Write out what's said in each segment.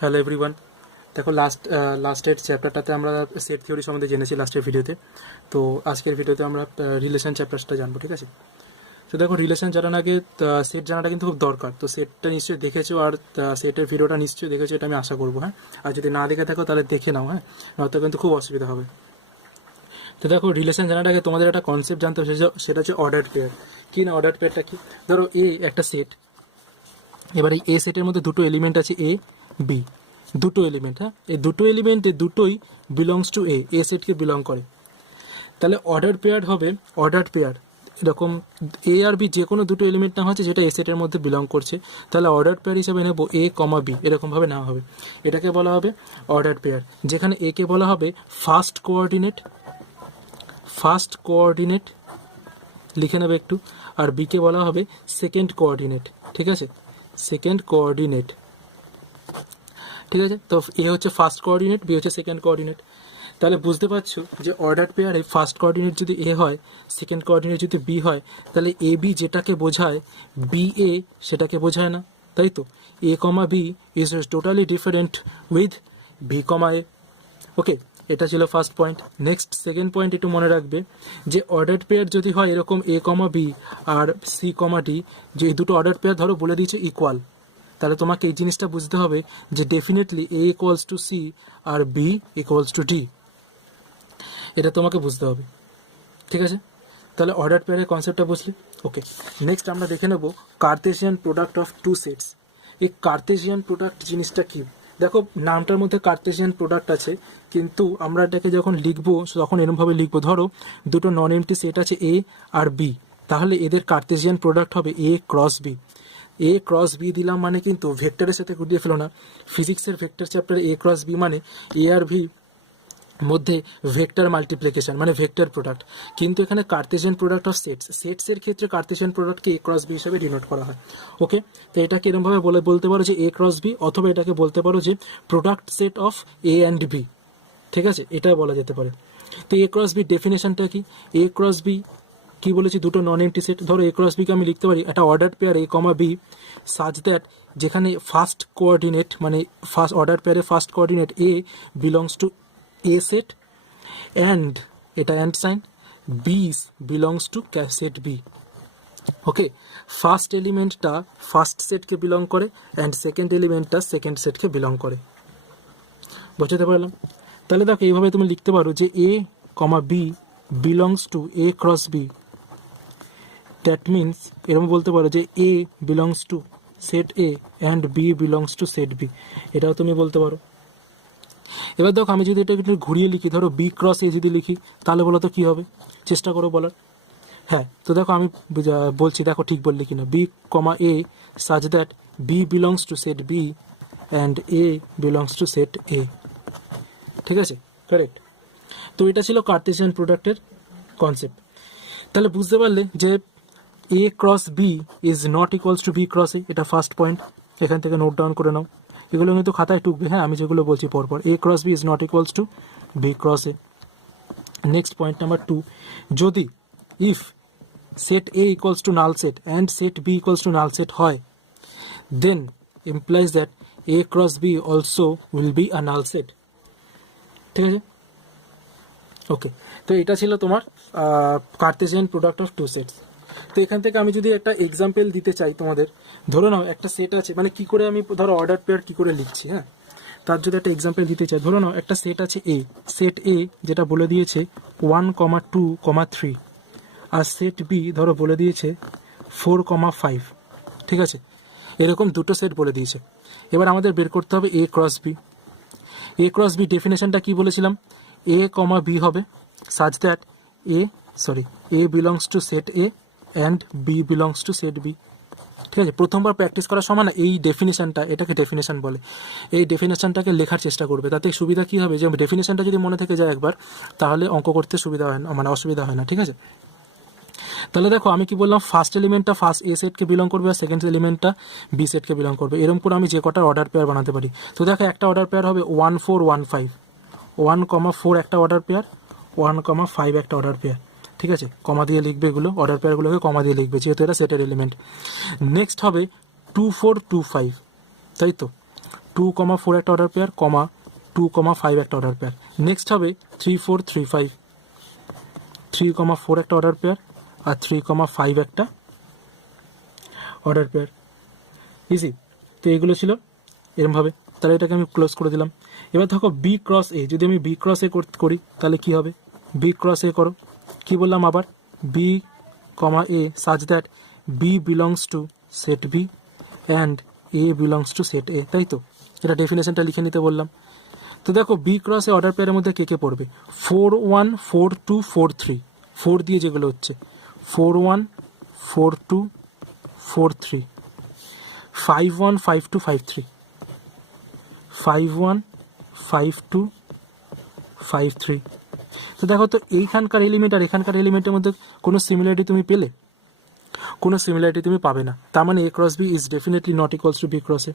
Hello everyone. দেখো লাস্টের চ্যাপ্টারটাতে আমরা সেট থিওরি সম্বন্ধে জেনেছি লাস্টের ভিডিওতে। তো আজকের ভিডিওতে আমরা রিলেশন চ্যাপ্টারটা জানবো, ঠিক আছে? তো দেখো, রিলেশন জানার আগে সেট জানাটা কিন্তু খুব দরকার। তো সেটটা নিশ্চয়ই দেখেছো, আর সেটের ভিডিওটা নিশ্চয়ই দেখেছো, এটা আমি আশা করবো। হ্যাঁ, আর যদি না দেখে থাকো তাহলে দেখে নাও, হ্যাঁ, নয়তো কিন্তু খুব অসুবিধা হবে। তো দেখো, রিলেশন জানার আগে তোমাদের একটা কনসেপ্ট জানতে হবে, সেটা হচ্ছে অর্ডার পেয়ার। কি না, অর্ডার পেয়ারটা কি? ধরো এ একটা সেট, এবার এই এ সেটের মধ্যে দুটো এলিমেন্ট আছে, এ বি, দুটো এলিমেন্ট। হ্যাঁ, এই দুটো এলিমেন্টে দুটোই বিলংস টু এ সেটকে বিলং করে। তাহলে অর্ডার পেয়ার হবে, অর্ডার পেয়ার এরকম এ আর বি যে কোনো দুটো এলিমেন্ট না হচ্ছে যেটা এ সেটের মধ্যে বিলং করছে, তাহলে অর্ডার পেয়ার হিসেবে নেব এ কমা বি, এরকমভাবে নেওয়া হবে। এটাকে বলা হবে অর্ডার পেয়ার, যেখানে এ কে বলা হবে ফার্স্ট কোঅর্ডিনেট লিখে নেবে একটু, আর বি কে বলা হবে সেকেন্ড কোঅর্ডিনেট। ঠিক আছে, সেকেন্ড কোঅর্ডিনেট। ঠিক আছে, তো এ হচ্ছে ফার্স্ট কোঅর্ডিনেট, বি হচ্ছে সেকেন্ড কোঅর্ডিনেট। তাহলে বুঝতে পারছো যে অর্ডার পেয়ারে ফার্স্ট কোঅর্ডিনেট যদি এ হয়, সেকেন্ড কোঅর্ডিনেট যদি বি হয়, তাহলে এ বি যেটাকে বোঝায় বি এ সেটাকে বোঝায় না, তাই তো? A comma B is totally different with B comma A. Okay, এটা ছিল first point. Next second point একটু মনে রাখবে যে অর্ডার পেয়ার যদি হয় এরকম এ কমা বি আর সি কমা ডি, যে এই দুটো অর্ডার পেয়ার ধরো বলে দিয়েছে ইকুয়াল, তাহলে তোমাকে এই জিনিসটা বুঝতে হবে যে definitely A equals to C আর বি ইকুয়ালস টু ডি, এটা তোমাকে বুঝতে হবে। ঠিক আছে, তাহলে অর্ডার পেয়ারের কনসেপ্টটা বুঝলি। ওকে, নেক্সট আমরা দেখে নেব Cartesian product of two sets. এই কার্তেশিয়ান প্রোডাক্ট জিনিসটা কি? দেখো, নামটার মধ্যে কার্তেশিয়ান প্রোডাক্ট আছে, কিন্তু আমরা এটাকে যখন লিখবো তখন এরকমভাবে লিখবো, ধরো দুটো নন এমটি সেট আছে এ আর বি, তাহলে এদের কার্তেশিয়ান প্রোডাক্ট হবে A cross B. A cross B দিলাম মানে কিন্তু ভেক্টরের সাথে গুলিয়ে ফেলো না। ফিজিক্সের ভেক্টর চ্যাপ্টারে এ ক্রস বি মানে এ আর ভি মধ্যে ভেক্টর মাল্টিপ্লিকেশন, মানে ভেক্টর প্রোডাক্ট। কিন্তু এখানে কার্তেশিয়ান প্রোডাক্ট অফ সেটসের ক্ষেত্রে কার্তেশিয়ান প্রোডাক্টকে এ ক্রস বি হিসেবে ডিনোট করা হয়। ওকে, তো এটাকে এরকমভাবে বলতে পারো যে এ ক্রস বি, অথবা এটাকে বলতে পারো যে product set of A and B. ঠিক আছে, এটা বলা যেতে পারে। তো এ ক্রস বি ডেফিনেশনটা কি? এ ক্রস বি কি বলেছি, দুটো নন এমটি সেট। ধরো এ ক্রস বিকে আমি লিখতে পারি একটা order pair A comma B such that, যেখানে ফার্স্ট কোঅর্ডিনেট মানে ফার্স্ট অর্ডার পেয়ারে first coordinate A belongs to a set and, এটা and sign, B belongs to set B. Okay, first এলিমেন্টটা ফার্স্ট সেটকে বিলং করে অ্যান্ড সেকেন্ড এলিমেন্টটা second সেটকে belong করে। বুঝতে পারলাম? তাহলে দেখো, এইভাবে তুমি লিখতে পারো যে A comma B belongs to A cross B. That means এরকম বলতে পারো যে A belongs to set A and B belongs to set B, এটাও তুমি বলতে পারো। এবার দেখো, আমি যদি এটা একটু ঘুরিয়ে লিখি, ধরো বি ক্রস এ যদি লিখি, তাহলে বলো তো কী হবে? চেষ্টা করো বলার। হ্যাঁ, তো দেখো আমি বলছি, দেখো ঠিক বললি কিনা। B comma A such that B belongs to set B and A belongs to set A. ঠিক আছে, কারেক্ট। তো এটা ছিল কার্তেশিয়ান প্রোডাক্টের কনসেপ্ট। তাহলে বুঝতে পারলে যে A cross B is not equals to B cross A, এটা ফার্স্ট পয়েন্ট। এখান থেকে নোট ডাউন করে নাও, এগুলো কিন্তু খাতায় টুকবে। হ্যাঁ, আমি যেগুলো বলছি পরপর, A cross B is not equals to B cross A. Next point number 2, যদি if set A equals to null set and set B equals to null set হয়, then implies that A cross B also will be a null set. ঠিক আছে, okay. তো এটা ছিল তোমার Cartesian product of two sets. তো এখান থেকে আমি যদি একটা এক্সাম্পল দিতে চাই তোমাদের, ধরো নাও একটা সেট আছে, মানে কি করে আমি ধরো অর্ডার পেয়ার কি করে লিখছি, হ্যাঁ, তার যদি একটা এক্সাম্পল দিতে চাই। ধরো নাও একটা সেট আছে এ, সেট এ যেটা বলে দিয়েছে 1,2,3, আর সেট বি ধরো বলে দিয়েছে 4,5। ঠিক আছে, এরকম দুটো সেট বলে দিয়েছে। এবার আমাদের বের করতে হবে A cross B. A cross B ডেফিনেশনটা কি বলেছিলাম? এ কমা বি হবে such that A belongs to set A and B belongs to set B. ঠিক আছে, প্রথমবার প্র্যাকটিস করার সময় না এই ডেফিনেশনটা, এটাকে ডেফিনেশন বলে, এই ডেফিনেশনটাকে লেখার চেষ্টা করবে। তাতে সুবিধা কী হবে, যে ডেফিনেশনটা যদি মনে থেকে যায় একবার, তাহলে অঙ্ক করতে সুবিধা হয় না, মানে অসুবিধা হয় না। ঠিক আছে, তাহলে দেখো আমি কি বললাম, ফার্স্ট এলিমেন্টটা ফার্স্ট এ সেটকে বিলং করবে আর সেকেন্ড এলিমেন্টটা বি সেটকে বিলং করবে। এরকম করে আমি যে কটার অর্ডার পেয়ার বানাতে পারি। তো দেখো, একটা অর্ডার পেয়ার হবে 1,4,1,5, 1,4 একটা অর্ডার পেয়ার, 1,5 একটা অর্ডার পেয়ার। ঠিক আছে, কমা দিয়ে লিখবে এগুলো, অর্ডার পেয়ারগুলোকে কমা দিয়ে লিখবে, যেহেতু এটা সেটের এলিমেন্ট। নেক্সট হবে 2,4,2,5, তাই তো 2,4 একটা অর্ডার পেয়ার, 2,5 একটা অর্ডার পেয়ার। নেক্সট হবে 3,4,3,5, 3,4 একটা অর্ডার পেয়ার আর 3,5 একটা অর্ডার পেয়ার। ইজি। তো এগুলো ছিল এরমভাবে, তাহলে এটাকে আমি ক্লোজ করে দিলাম। এবার দেখো বি ক্রস এ, যদি আমি বি ক্রস এ করি তাহলে কি হবে, বি ক্রস এ করো, কি বললাম আবার, B comma A such that B belongs to set B and A belongs to set A, তাই তো? এটা ডেফিনেশনটা লিখে নিতে বললাম। তো দেখো বি ক্রস এ অর্ডার পেয়ারের মধ্যে কে কে পড়বে, 4,1 4,2 4,3, 4 দিয়ে যেগুলো হচ্ছে 4,1 4,2 4,3, 5,1 5,2 5,3, 5,1 5,2 5,3। তো দেখো তো এইখানকার এলিমেন্ট আর এখানকার এলিমেন্টের মধ্যে কোনো সিমিলারিটি তুমি পেলে, কোনো সিমিলারিটি তুমি পাবে না। তার মানে A cross B is definitely not equals to B cross A.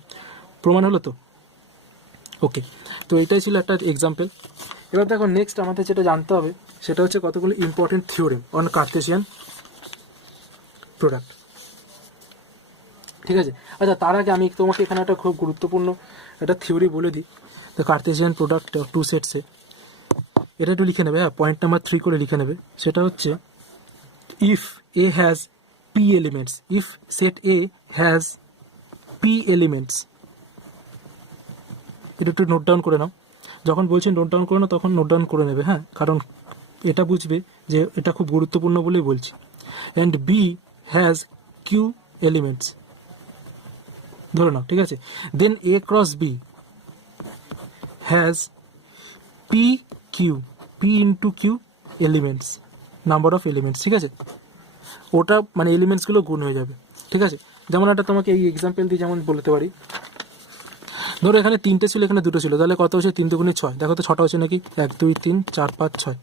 প্রমাণ হলো তো? ওকে, তো এটাই ছিল একটা এক্সাম্পল। এবার দেখো নেক্সট আমাদের যেটা জানতে হবে সেটা হচ্ছে কতগুলো important theorem on Cartesian product. ঠিক আছে, আচ্ছা তার আগে আমি তোমাকে এখানে একটা খুব গুরুত্বপূর্ণ একটা থিওরি বলে দিই। তো কার্টেসিয়ান প্রোডাক্ট টু সেটসে এটা একটু লিখে নেবে, হ্যাঁ, পয়েন্ট নাম্বার 3 করে লিখে নেবে। সেটা হচ্ছে if A has P elements, if set A has P elements, এটা একটু নোট ডাউন করে নাও। যখন বলছি নোট ডাউন করে নাও তখন নোট ডাউন করে নেবে, হ্যাঁ, কারণ এটা বুঝবে যে এটা খুব গুরুত্বপূর্ণ বলেই বলছি। And B has Q elements, ধরে নাও, ঠিক আছে। Then A cross B has P Q, P into Q elements, number of elements, ঠিক আছে। ওটা মানে এলিমেন্টসগুলো গুণ হয়ে যাবে, ঠিক আছে। যেমন একটা তোমাকে এই এক্সাম্পল দিয়ে যেমন বলতে পারি, ধরো এখানে 3টে ছিল, এখানে 2টো ছিল, তাহলে কত হচ্ছে 3 দুগুণে 6, দেখো তো 6টা হচ্ছে নাকি, 1 2 3 4 5 6।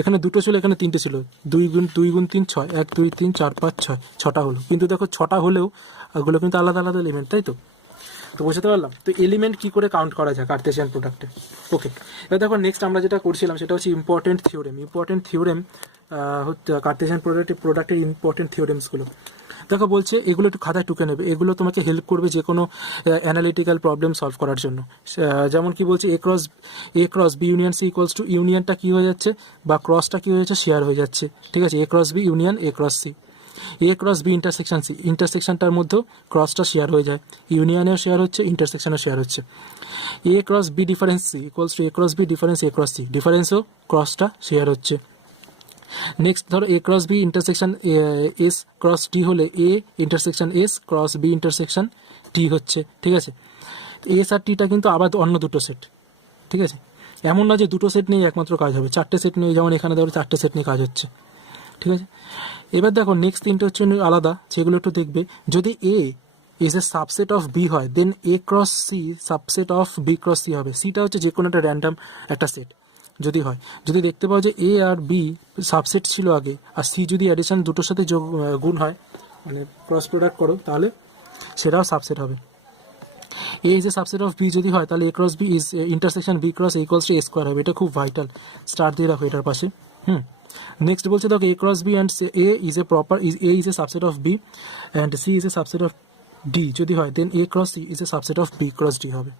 এখানে 2টো ছিল, এখানে 3টে ছিল, 2 গুণ 3 6, 1 2 3 4 5 6, 6টা হলো। কিন্তু দেখো 6টা হলেও ওগুলো কিন্তু আলাদা আলাদা এলিমেন্ট, তাই তো? তো বুঝতে পারলাম তো এলিমেন্ট কি করে কাউন্ট করা যায় কার্টেসিয়ান প্রোডাক্টে। ওকে, এবার দেখো নেক্সট আমরা যেটা করছিলাম সেটা হচ্ছে ইম্পর্টেন্ট থিওরেম হচ্ছে কার্টেসিয়ান প্রোডাক্টের ইম্পর্টেন্ট থিওরেমসগুলো। দেখো বলছে এগুলো একটু খাতায় টুকে নেবে, এগুলো তোমাকে হেল্প করবে যে কোনো অ্যানালিটিক্যাল প্রবলেম সলভ করার জন্য। যেমন কি বলছে, A cross B union C equals to, ইউনিয়নটা কি হয়ে যাচ্ছে বা ক্রসটা কি হয়ে যাচ্ছে, শেয়ার হয়ে যাচ্ছে, ঠিক আছে। A cross B union A cross C, A cross B intersection C, ইন্টারসেকশনটার মধ্যেও ক্রসটা শেয়ার হয়ে যায়, ইউনিয়নেও শেয়ার হচ্ছে, ইন্টারসেকশনেও শেয়ার হচ্ছে। A cross B difference C equals to A cross B difference A cross C, ডিফারেন্সও ক্রসটা শেয়ার হচ্ছে। নেক্সট ধরো A cross B intersection S cross T হলে A intersection S cross B intersection T হচ্ছে, ঠিক আছে। S আর টিটা কিন্তু আবার অন্য দুটো সেট, ঠিক আছে। এমন না যে দুটো সেট নিয়ে একমাত্র কাজ হবে, 4টে সেট নিয়ে, যেমন এখানে ধরো 4টে সেট নিয়ে কাজ হচ্ছে, ঠিক আছে। এবার দেখো নেক্সট তিনটে হচ্ছে আলাদা, সেগুলো একটু দেখবে। যদি A is a subset of B হয়, then A cross C subset of B cross C হবে। সিটা হচ্ছে যে কোনো একটা র্যান্ডাম একটা সেট যদি হয়। যদি দেখতে পাও যে এ আর বি সাবসেট ছিল আগে, আর সি যদি অ্যাডিশন দুটোর সাথে গুণ হয়, মানে ক্রস প্রোডাক্ট করো, তাহলে সেটাও সাবসেট হবে। A is a subset of B যদি হয়, তাহলে A cross B is intersection B cross A equals to A square হবে। এটা খুব ভাইটাল, স্টার দিয়ে রাখো এটার পাশে। নেক্সট বলছে দেখো A cross B and A is a subset of B and C is a subset of D যদি হয়, then A cross C is a subset of B cross D হবে,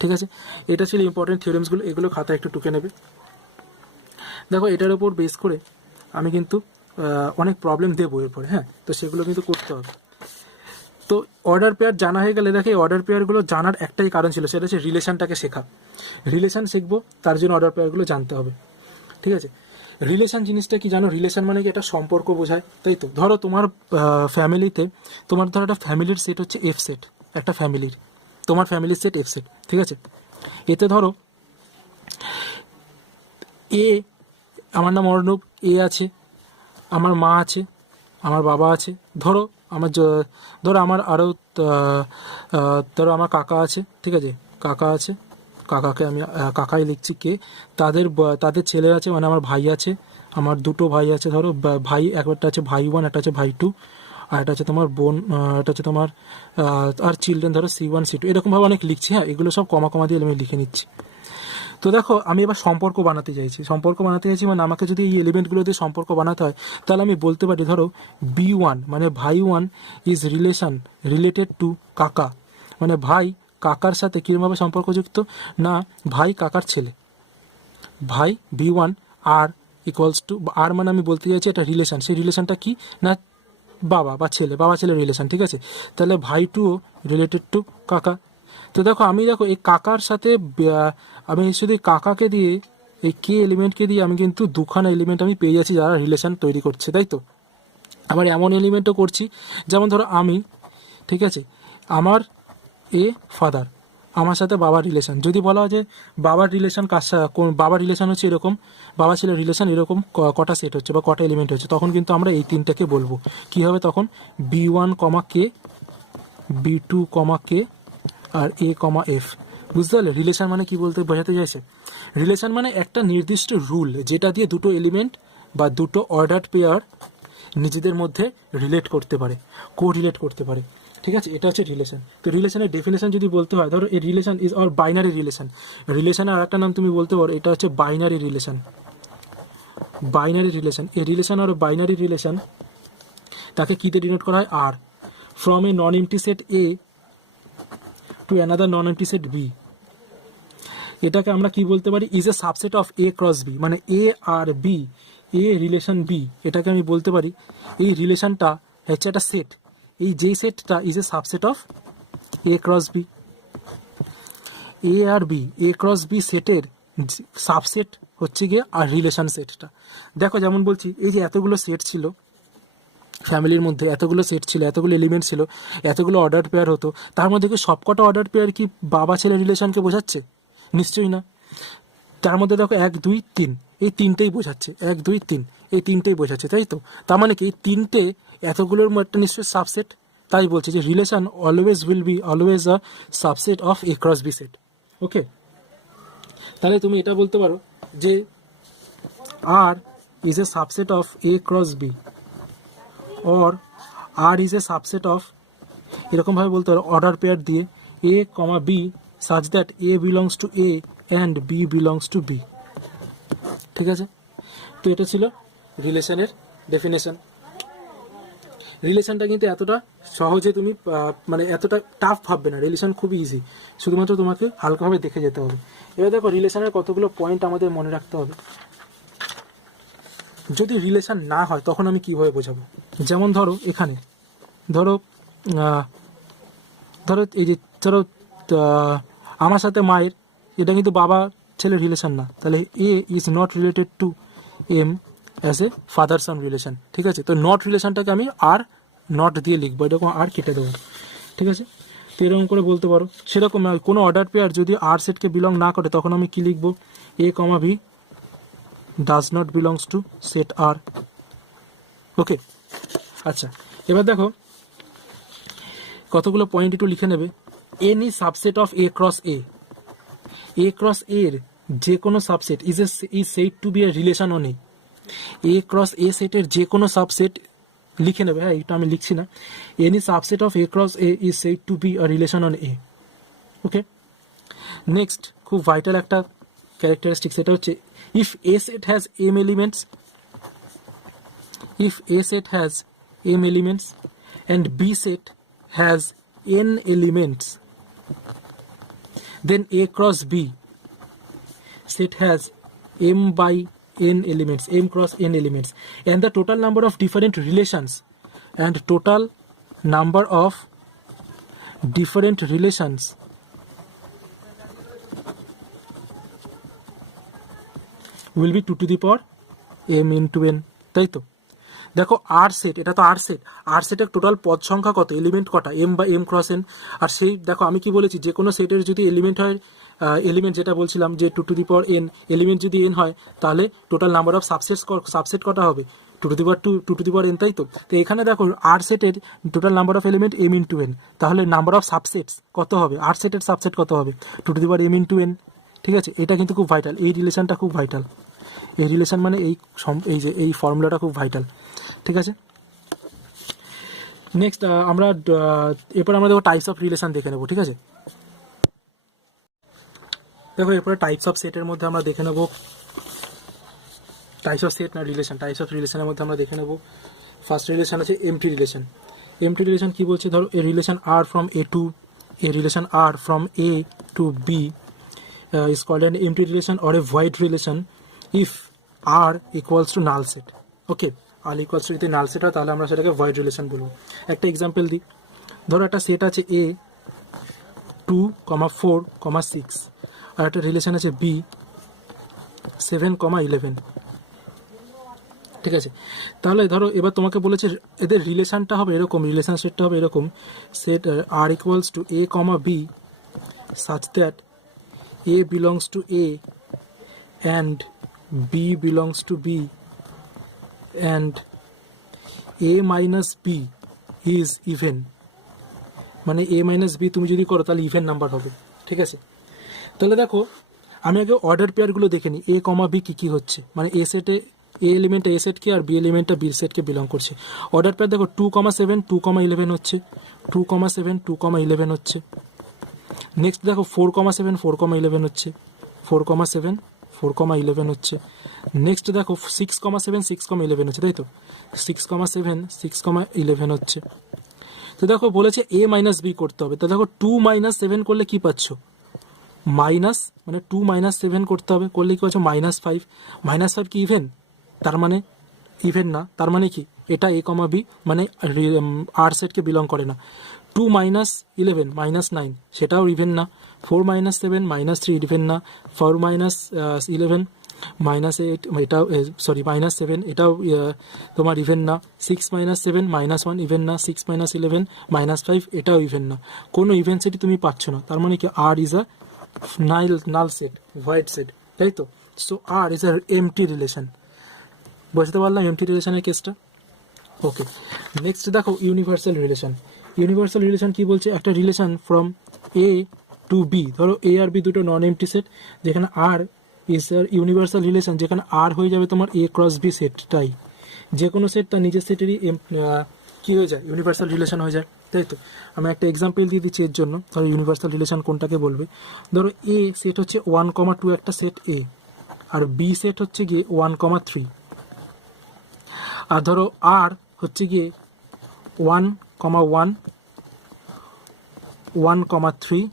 ঠিক আছে। এটা ছিল ইম্পর্টেন্ট থিওরেমসগুলো, এগুলো খাতা একটু টুকে নেবে। দেখো এটার উপর বেস করে আমি কিন্তু অনেক প্রবলেম দেবো এরপরে, হ্যাঁ, তো সেগুলো কিন্তু করতে হবে। তো অর্ডার পেয়ার জানা হয়ে গেলে দেখে অর্ডার পেয়ারগুলো জানার একটাই কারণ ছিল, সেটা হচ্ছে রিলেশনটাকে শেখা। রিলেশন শিখবো, তার জন্য অর্ডার পেয়ারগুলো জানতে হবে, ঠিক আছে। রিলেশন জিনিসটা কি জানো? রিলেশন মানে কি একটা সম্পর্ক বোঝায়, তাই তো। ধরো তোমার ফ্যামিলিতে, তোমার ধরো একটা ফ্যামিলির সেট হচ্ছে এফ সেট, একটা ফ্যামিলির, তোমার ফ্যামিলির সেট এফ সেট, ঠিক আছে। এতে ধরো এ, আমার নাম অর্ণব, এ আছে, আমার মা আছে, আমার বাবা আছে, ধরো আমার আরও ধরো আমার কাকা আছে, ঠিক আছে, কাকা আছে, কাকাকে আমি কাকাই লিখছি, কে, তাদের ছেলে আছে, মানে আমার ভাই আছে, আমার দুটো ভাই আছে, ধরো ভাই, একটা আছে ভাই 1, একটা আছে ভাই 2, আর এটা আছে তোমার বোন, এটা হচ্ছে তোমার আর চিলড্রেন ধরো C1 C2, এরকমভাবে অনেক লিখছি, হ্যাঁ, এগুলো সব কমা কমা দিয়ে আমি লিখে নিচ্ছি। তো দেখো আমি এবার সম্পর্ক বানাতে চাইছি, মানে আমাকে যদি এই এলিমেন্টগুলো দিয়ে সম্পর্ক বানাতে হয়, তাহলে আমি বলতে পারি ধরো B1 মানে ভাই 1 ইজ রিলেটেড টু কাকা, মানে ভাই কাকার সাথে কীরকমভাবে সম্পর্কযুক্ত, না ভাই কাকার ছেলে, ভাই V1 আর ইকুয়ালস টু আর, মানে আমি বলতে চাইছি একটা রিলেশন, সেই রিলেশনটা কি না বাবা বা ছেলে, বাবা ছেলের রিলেশন, ঠিক আছে। তাহলে ভাই টুও রিলেটেড টু কাকা। তো দেখো আমি দেখো এই কাকার সাথে আমি শুধু কাকাকে দিয়ে এই কে এলিমেন্টকে দিয়ে আমি কিন্তু দুখানা এলিমেন্ট আমি পেয়ে যাচ্ছি যারা রিলেশন তৈরি করছে, তাই তো। আবার এমন এলিমেন্টও করছি যেমন ধরো আমি, ঠিক আছে, আমার এ ফাদার, আমার সাথে বাবার রিলেশন। যদি বলা হয় যে বাবার রিলেশন কার সাথে, কোন বাবার রিলেশন হচ্ছে এরকম, বাবা ছেলের রিলেশন এরকম কটা সেট হচ্ছে বা কটা এলিমেন্ট হচ্ছে, তখন কিন্তু আমরা এই তিনটাকে বলবো। কী হবে তখন, B1, K, B2, K, R A, F। বুঝতে পারলে রিলেশন মানে কি বলতে বোঝাতে চাইছে? রিলেশন মানে একটা নির্দিষ্ট রুল যেটা দিয়ে দুটো এলিমেন্ট বা দুটো অর্ডার পেয়ার নিজেদের মধ্যে রিলেট করতে পারে, রিলেট করতে পারে, ঠিক আছে। এটা হচ্ছে রিলেশন। তো রিলেশনের ডেফিনেশন যদি বলতে হয়, ধরো এই relation is or binary relation. রিলেশনের আর একটা নাম তুমি বলতে পারো, এটা হচ্ছে বাইনারি রিলেশন। বাইনারি রিলেশন, এই রিলেশন আর বাইনারি রিলেশন তাকে কীতে ডিনোট করা হয়, R. From a non empty set A to another non empty set B, এটাকে আমরা কি বলতে পারি, is a subset of A cross B, মানে এ আর বি, এ রিলেশন বি, এটাকে আমি বলতে পারি এই রিলেশনটা হচ্ছে একটা সেট, এই যেই সেটটা is a subset of A cross B. A আর বি, এ ক্রস বি সেটের সাবসেট হচ্ছে গিয়ে আর রিলেশন সেটটা। দেখো যেমন বলছি, এই যে এতগুলো সেট ছিল ফ্যামিলির মধ্যে, এতগুলো সেট ছিল, এতগুলো এলিমেন্ট ছিল, এতগুলো অর্ডার পেয়ার হতো, তার মধ্যে কি সবকটা অর্ডার পেয়ার কি বাবা ছেলে রিলেশনকে বোঝাচ্ছে? নিশ্চয়ই না। তার মধ্যে দেখো 1, 2, 3, এই তিনটেই বোঝাচ্ছে, 1, 2, 3 এই তিনটেই বোঝাচ্ছে, তাই তো। তার মানে কি এই তিনটে এতগুলোর একটা নিশ্চয়ই সাবসেট, তাই বলছে যে relation always will be always a subset of A cross B set. Okay, তাহলে তুমি এটা বলতে পারো যে R is a subset of A cross B, or R is a subset of, এরকমভাবে বলতে পারো অর্ডার পেয়ার দিয়ে A, B such that A belongs to A and B belongs to B, ঠিক আছে। তো এটা ছিল রিলেশনের ডেফিনেশন। রিলেশনটা কিন্তু এতটা সহজে তুমি মানে এতটা টাফ ভাববে না, রিলেশন খুবই ইজি, শুধুমাত্র তোমাকে হালকাভাবে দেখে যেতে হবে। এবার দেখো রিলেশনের কতগুলো পয়েন্ট আমাদের মনে রাখতে হবে। যদি রিলেশন না হয় তখন আমি কিভাবে বোঝাবো, যেমন ধরো এখানে ধরো ধরো এই যে ধরো আমার সাথে মায়ের, এটা কিন্তু বাবা ছেলের রিলেশন না, তাহলে A is not related to M as a father son relation, ঠিক আছে। তো নট রিলেশনটাকে আমি আর নট দিয়ে লিখবো, এরকম আর কেটে দেবো, ঠিক আছে। তো এরকম করে বলতে পারো। সেরকম কোনো অর্ডার পেয়ার যদি আর সেটকে বিলং না করে তখন আমি কি লিখবো, A, B does not belongs to set R, ওকে। আচ্ছা, এবার দেখো কতগুলো পয়েন্ট একটু লিখে নেবে। Any subset of A cross A, A cross A এর যে কোনো subset is said to B A relation on A। A cross A সেটের যে কোনো সাবসেট লিখে নেবে, হ্যাঁ এটা আমি লিখছি না। Any subset of A cross A is said to be a relation on A, okay. Next খুব ভাইটাল একটা ক্যারেক্টারিস্টিক, সেটা হচ্ছে if A set has m elements, if A set has m elements and B set has n elements, then A cross B set has m by n elements, m cross n elements, and the total number of different relations and total number of different relations will be 2 to the power m into n, তাই তো। দেখো আর set, এটা তো আর set, আর সেটের total পদ সংখ্যা কত, element কটা, m বা m ক্রস n। আর সেই দেখো আমি কি বলেছি, যে কোনো সেটের যদি এলিমেন্ট হয়, এলিমেন্ট যেটা বলছিলাম যে 2 to the power n, element যদি n হয় তাহলে টোটাল নাম্বার অফ সাবসেট কটা হবে, 2 to the power 2 to the power n, তাই তো। তো এখানে দেখো আর সেটের total number of element m into n, তাহলে নাম্বার অফ সাবসেটস কত হবে, আর সেটের সাবসেট কত হবে, 2 to the power m into n, ঠিক আছে। এটা কিন্তু খুব ভাইটাল, এই রিলেশনটা খুব ভাইটাল, এই রিলেশন মানে এই যে এই ফর্মুলাটা খুব ভাইটাল, ঠিক আছে। নেক্সট আমরা এরপর আমরা দেখো টাইপস অফ রিলেশন দেখে নেবো, ঠিক আছে। দেখো এরপরে টাইপস অফ সেটের মধ্যে আমরা দেখে নেবো, টাইপস অফ সেট না রিলেশন, টাইপস অফ রিলেশনের মধ্যে আমরা দেখে নেবো। ফার্স্ট রিলেশন আছে এমটি রিলেশন। এমটি রিলেশন কি বলছে, ধরো এ relation R from A to a relation R from A to B is called an empty relation or a void relation if R equals to null set. Okay, R equals to যদি null set হয় তাহলে আমরা সেটাকে void relation বলবো। একটা example দিই, ধরো একটা সেট আছে A 2, 4, 6 আর একটা রিলেশন আছে B 7, 11। ঠিক আছে, তাহলে ধরো এবার তোমাকে বলেছে এদের রিলেশনটা হবে এরকম, রিলেশন সেটটা হবে এরকম, set R equals to A, B such that A belongs to A and B belongs to B and A minus B is even, মানে A minus B তুমি যদি করো তাহলে ইভেন নাম্বার হবে। ঠিক আছে, তাহলে দেখো আমি আগে অর্ডার পেয়ারগুলো দেখে নিই A, B কী হচ্ছে, মানে এ সেটে এ এলিমেন্টটা এ সেটকে আর বি এলিমেন্টটা বি সেটকে বিলং করছে। অর্ডার পেয়ার দেখো 2, 7, 2, 11 হচ্ছে, 2, 7, 2, 11 হচ্ছে। নেক্সট দেখো 4, 7, 4, 11 হচ্ছে, 4, 7, 4, 11 হচ্ছে। নেক্সট দেখো 6, 7, 6, 11 হচ্ছে, তাই তো 6, 7, 6, 11 হচ্ছে। তো দেখো বলেছে A মাইনাস বি করতে হবে, তো দেখো 2 - 7 করলে কি পাচ্ছ, মাইনাস, মানে 2 - 7 করতে হবে, করলে কি পাচ্ছ -5। -5 কি ইভেন, তার মানে ইভেন না, তার মানে কি এটা A, B মানে আর সেটকে বিলং করে না। 2 - 11 -9 সেটাও ইভেন না। 4 - 7 -3 ইভেন না। 4 - 11 -8 এটাও সরি -7 এটাও তোমার ইভেন না। 6 - 7 -1 ইভেন না। 6 - 11 -5 এটাও ইভেন না। কোনো ইভেন সেটই তুমি পাচ্ছ না, তার মানে কি R is a null set, void set, তাই তো। So R is a empty relation. বুঝতে পারলাম এমটি রিলেশনের কেসটা। ওকে, নেক্সট দেখো ইউনিভার্সাল রিলেশন। ইউনিভার্সাল রিলেশন কি বলছে, একটা relation from A to B, ধরো এ আর বি দুটো নন এমটি সেট, যেখানে আর ইজ ইউনিভার্সাল রিলেশন, যেখানে আর হয়ে যাবে তোমার এ ক্রস বি সেটটাই, যে কোনো সেট তার নিজের সেটেরই কী হয়ে যায়, ইউনিভার্সাল রিলেশন হয়ে যায়, তাই তো। আমি একটা এক্সাম্পল দিয়ে দিচ্ছি এর জন্য, ধরো ইউনিভার্সাল রিলেশন কোনটাকে বলবে। ধরো এ সেট হচ্ছে 1, 2 একটা সেট এ, আর বি সেট হচ্ছে গিয়ে 1, 3। আর ধরো আর হচ্ছে গিয়ে 1, 1, 3,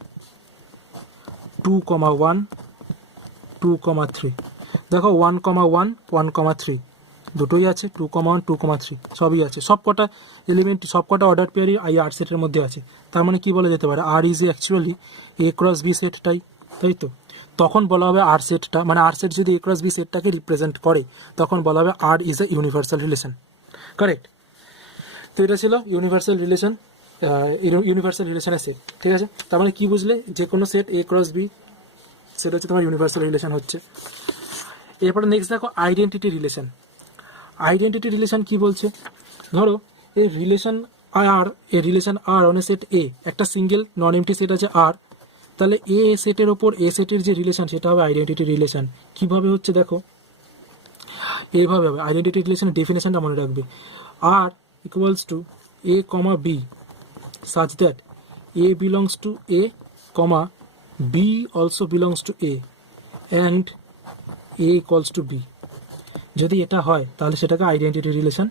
2, 1, 2, 3। দেখো 1, 1, 1, 3 দুটোই আছে, 2, 1, 2, 3 সবই আছে, সব কটা এলিমেন্ট, সব কটা অর্ডার পেয়ারই আই আর সেটের মধ্যে আছে। তার মানে কি বলা যেতে পারে, R is actually A cross B সেটটাই, তাই তো। তখন বলা হবে আর সেটটা, মানে আর সেট যদি এ ক্রস বি সেটটাকে রিপ্রেজেন্ট করে তখন বলা হবে R is a universal relation, correct. তো এটা ছিল ইউনিভার্সাল রিলেশন, ইউনিভার্সাল রিলেশনের সেট, ঠিক আছে। তার মানে কি বুঝলে, যে কোনো সেট এ ক্রস বি সেটা হচ্ছে তোমার ইউনিভার্সাল রিলেশন হচ্ছে। এরপরে নেক্সট দেখো আইডেন্টিটি রিলেশন। আইডেন্টিটি রিলেশন কি বলছে, ধরো এই relation R on a set A, একটা সিঙ্গেল নন এমটি সেট আছে আর, তাহলে এ সেটের ওপর এ সেটের যে রিলেশন সেটা হবে আইডেন্টিটি রিলেশন। কিভাবে হচ্ছে দেখো, এইভাবে হবে। আইডেন্টিটি রিলেশনের ডেফিনেশনটা মনে রাখবে, R equals to A comma B such that A belongs to A, B also belongs to A and A equals to B। যদি এটা হয় তাহলে সেটাকে আইডেন্টিটি রিলেশন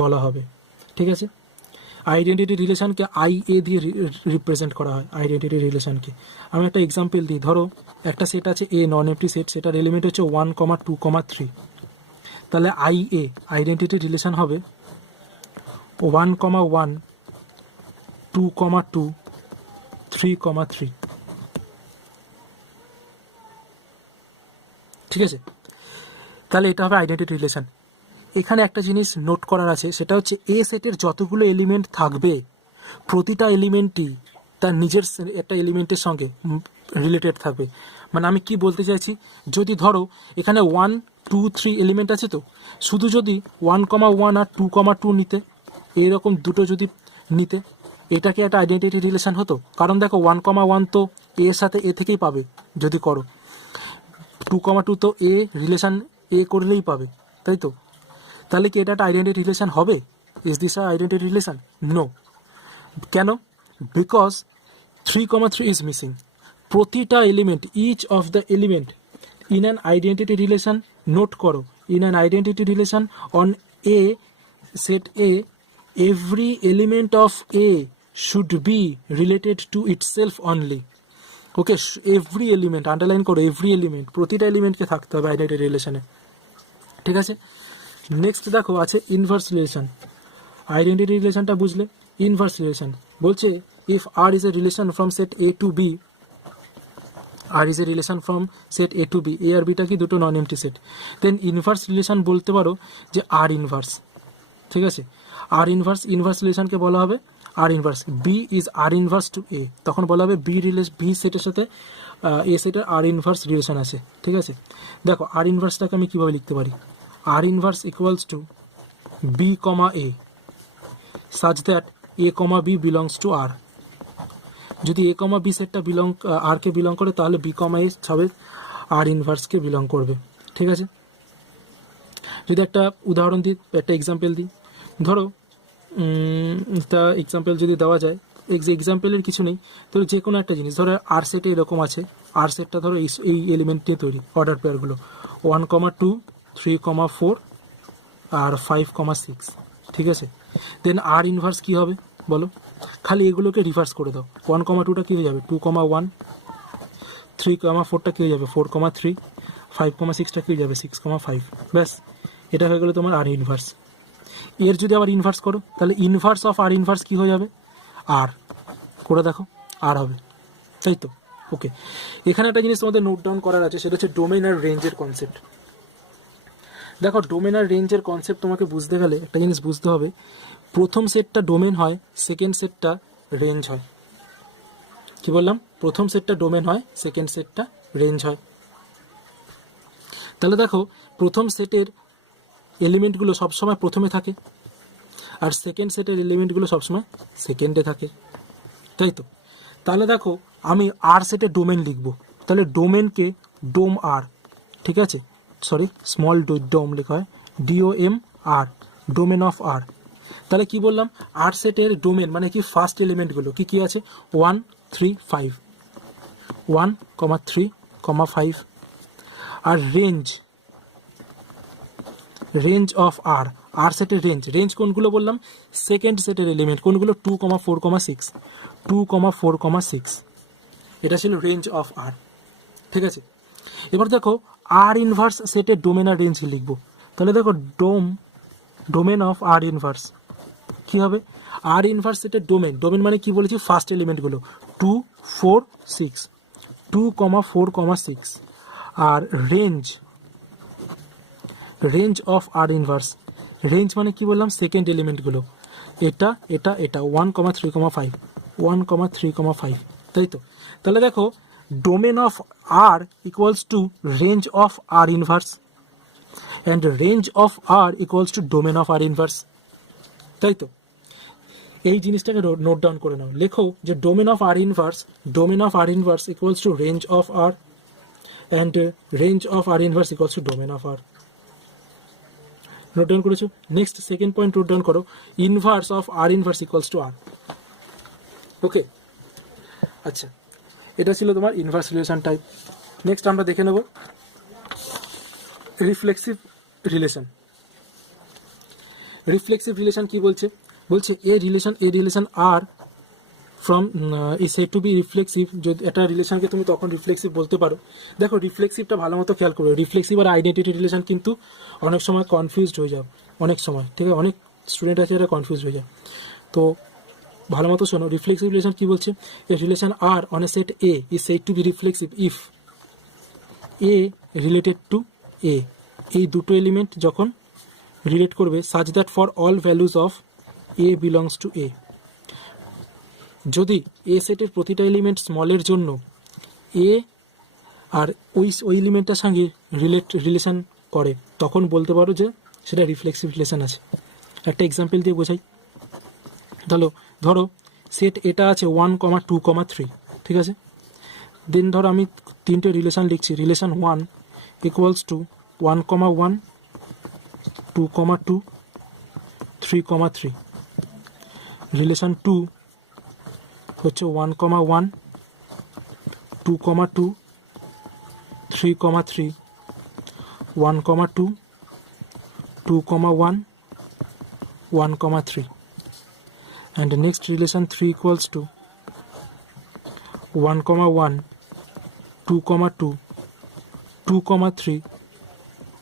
বলা হবে, ঠিক আছে। আইডেন্টিটি রিলেশনকে IA দিয়ে রিপ্রেজেন্ট করা হয় আইডেন্টিটি রিলেশনকে। আমি একটা এক্সাম্পল দিই, ধরো একটা সেট আছে এ নন এমটি সেট, সেটার এলিমেন্ট হচ্ছে 1, 2, 3। তাহলে IA আইডেন্টিটি রিলেশন হবে 1, 1, 2, 2, 3, 3, ঠিক আছে। তাহলে এটা হবে আইডেন্টিটি রিলেশন। এখানে একটা জিনিস নোট করার আছে, সেটা হচ্ছে এ সেটের যতগুলো এলিমেন্ট থাকবে প্রতিটা এলিমেন্টই তার নিজের একটা এলিমেন্টের সঙ্গে রিলেটেড থাকবে। মানে আমি কি বলতে চাইছি, যদি ধরো এখানে 1, 2, 3 এলিমেন্ট আছে, তো শুধু যদি 1, 1 আর 2, 2 নিতে, এইরকম দুটো যদি নিতে, এটাকে একটা আইডেন্টিটি রিলেশন হতো। কারণ দেখো 1, 1 তো এর সাথে এ থেকেই পাবে যদি করো, 2, 2 তো এ রিলেশন এ করলেই পাবে, তাই তো। তাহলে কি এটা একটা আইডেন্টিটি রিলেশন হবে? Is this a identity relation? No. কেন? Because 3, 3 is missing. প্রতিটা element, each of the element in an identity relation, note করো, in an identity relation on a set A, every element of A should be related to itself only. Okay, every element, underline করো, every element, প্রতিটা এলিমেন্টকে থাকতে হবে identity রিলেশনে, ঠিক আছে। Next দেখো আছে ইনভার্স রিলেশন। আইডেন্টিটি রিলেশনটা বুঝলে, ইনভার্স রিলেশন বলছে if R is a relation from set A to B, R is a relation from set A to B, A আর বিটা কি দুটো non empty set, then inverse relation বলতে পারো যে আর ইনভার্স, ঠিক আছে। আর ইনভার্স, ইনভার্স রিলেশনকে বলা হবে R inverse, B is R inverse to A, তখন বলা হবে বি সেটের সাথে এ সেটের আর ইনভার্স রিলেশন আছে, ঠিক আছে। দেখো আর ইনভার্সটাকে আমি কীভাবে লিখতে পারি, R inverse equals to B comma A such that A comma B belongs to R. যদি এ কমা বি সেটটা আরকে বিলং করে তাহলে বি কমা এ হবে আর ইনভার্সকে বিলং করবে, ঠিক আছে। যদি একটা উদাহরণ দিই, একটা এক্সাম্পল দিই, ধরো একটা এক্সাম্পল যদি দেওয়া যায়, এক্সাম্পলের কিছু নেই, তো যে কোনো একটা জিনিস ধরো আর সেটে এরকম আছে, আর সেটটা ধরো এই এলিমেন্ট নিয়ে তৈরি, অর্ডার পেয়ারগুলো 1,2 3,4 আর 5,6, ঠিক আছে। দেন আর ইনভার্স কী হবে বলো, খালি এগুলোকে রিভার্স করে দাও, 1,2টা কী হয়ে যাবে 2,1, 3,4টা কী হয়ে যাবে 4,3, 5,6টা কী হয়ে যাবে 6,5, ব্যাস এটা হয়ে গেলো তোমার আর ইনভার্স। এর যদি আবার ইনভার্স করো তাহলে ইনভার্স অফ আর ইনভার্স কী হয়ে যাবে, আর করে দেখো আর হবে, তাই তো। ওকে, এখানে একটা জিনিস তোমাদের নোট ডাউন করার আছে, সেটা হচ্ছে ডোমেন আর রেঞ্জের কনসেপ্ট। দেখো ডোমেন আর রেঞ্জের কনসেপ্ট তোমাকে বুঝতে গেলে একটা জিনিস বুঝতে হবে, প্রথম সেটটা ডোমেন হয়, সেকেন্ড সেটটা রেঞ্জ হয়। কি বললাম, প্রথম সেটটা ডোমেন হয়, সেকেন্ড সেটটা রেঞ্জ হয়। তাহলে দেখো প্রথম সেটের এলিমেন্টগুলো সবসময় প্রথমে থাকে, আর সেকেন্ড সেটের এলিমেন্টগুলো সবসময় সেকেন্ডে থাকে, তাই তো। তাহলে দেখো আমি আর সেটের ডোমেন লিখব, তাহলে ডোমেনকে ডোম আর, ঠিক আছে, সরি স্মল ডোম লেখা হয় DOM আর, ডোমেন অফ আর। তাহলে কি বললাম, আর সেটের ডোমেন মানে কি ফার্স্ট এলিমেন্টগুলো কি কি আছে 1 3 5, 1,3,5, আর রেঞ্জ, রেঞ্জ অফ আর, আর সেটের রেঞ্জ কোনগুলো বললাম, সেকেন্ড সেটের এলিমেন্ট কোনগুলো 2,4,6, 2,4,6, এটা ছিল রেঞ্জ অফ আর, ঠিক আছে। এবার দেখো আর ইনভার্স সেটের ডোমেন আর রেঞ্জ লিখবো, তাহলে দেখো ডোমেন অফ আর ইনভার্স কী হবে, আর ইনভার্স সেটের ডোমেন মানে কি বলেছি ফার্স্ট এলিমেন্টগুলো 2 4 6, 2,4,6, আর range of R inverse, range মানে কি বললাম সেকেন্ড এলিমেন্টগুলো, এটা 1,3,5, 1,3,5, তাই তো। তাহলে দেখো domain of R equals to range of R inverse and range of R equals to domain of R inverse, তাই তো। এই জিনিসটাকে নোট ডাউন করে নাও, লেখো যে domain of R inverse equals to range of R and range of R inverse equals to domain of R. Note down করেছো? Next second point note down করো, inverse of R inverse equals to R. Okay, আচ্ছা এটা ছিল তোমার inverse relation type. Next আমরা দেখে নেব reflexive relation. Reflexive relation কি বলছে, a relation R from is said to be reflexive. যদি একটা রিলেশনকে তুমি তখন রিফ্লেক্সিভ বলতে পারো। দেখো রিফ্লেক্সিভটা ভালো মতো খেয়াল করো, রিফ্লেক্সিভ আর আইডেন্টিটি রিলেশন কিন্তু অনেক সময় কনফিউজড হয়ে যায়, অনেক সময়, ঠিক আছে, অনেক স্টুডেন্ট আছে যারা কনফিউজ হয়ে যায়। তো ভালো মতো শোনো, রিফ্লেক্সিভ রিলেশন কি বলছে, a relation R on a set A is said to be reflexive if A related to A, এই দুটো এলিমেন্ট যখন রিলেট করবে such that for all values of A belongs to A. যদি A সেটের প্রতিটা element স্মলের জন্য এ আর ওই এলিমেন্টটার সঙ্গে রিলেশন করে, তখন বলতে পারো যে সেটা রিফ্লেক্সিভ রিলেশন আছে। একটা এক্সাম্পল দিয়ে বোঝাই, ধরো সেট এটা আছে 1,2,3, ঠিক আছে। দেন ধরো আমি তিনটে রিলেশন লিখছি, রিলেশন 1 ইকুয়ালস টু 1,1, 2,2, 3,3, রিলেশন 2 হচ্ছে 1,1, 2,2, 3,3, 1,2, 2,1, 1,3। and the next relation 3 equals to 1 comma 1 2 comma 2 2 comma 3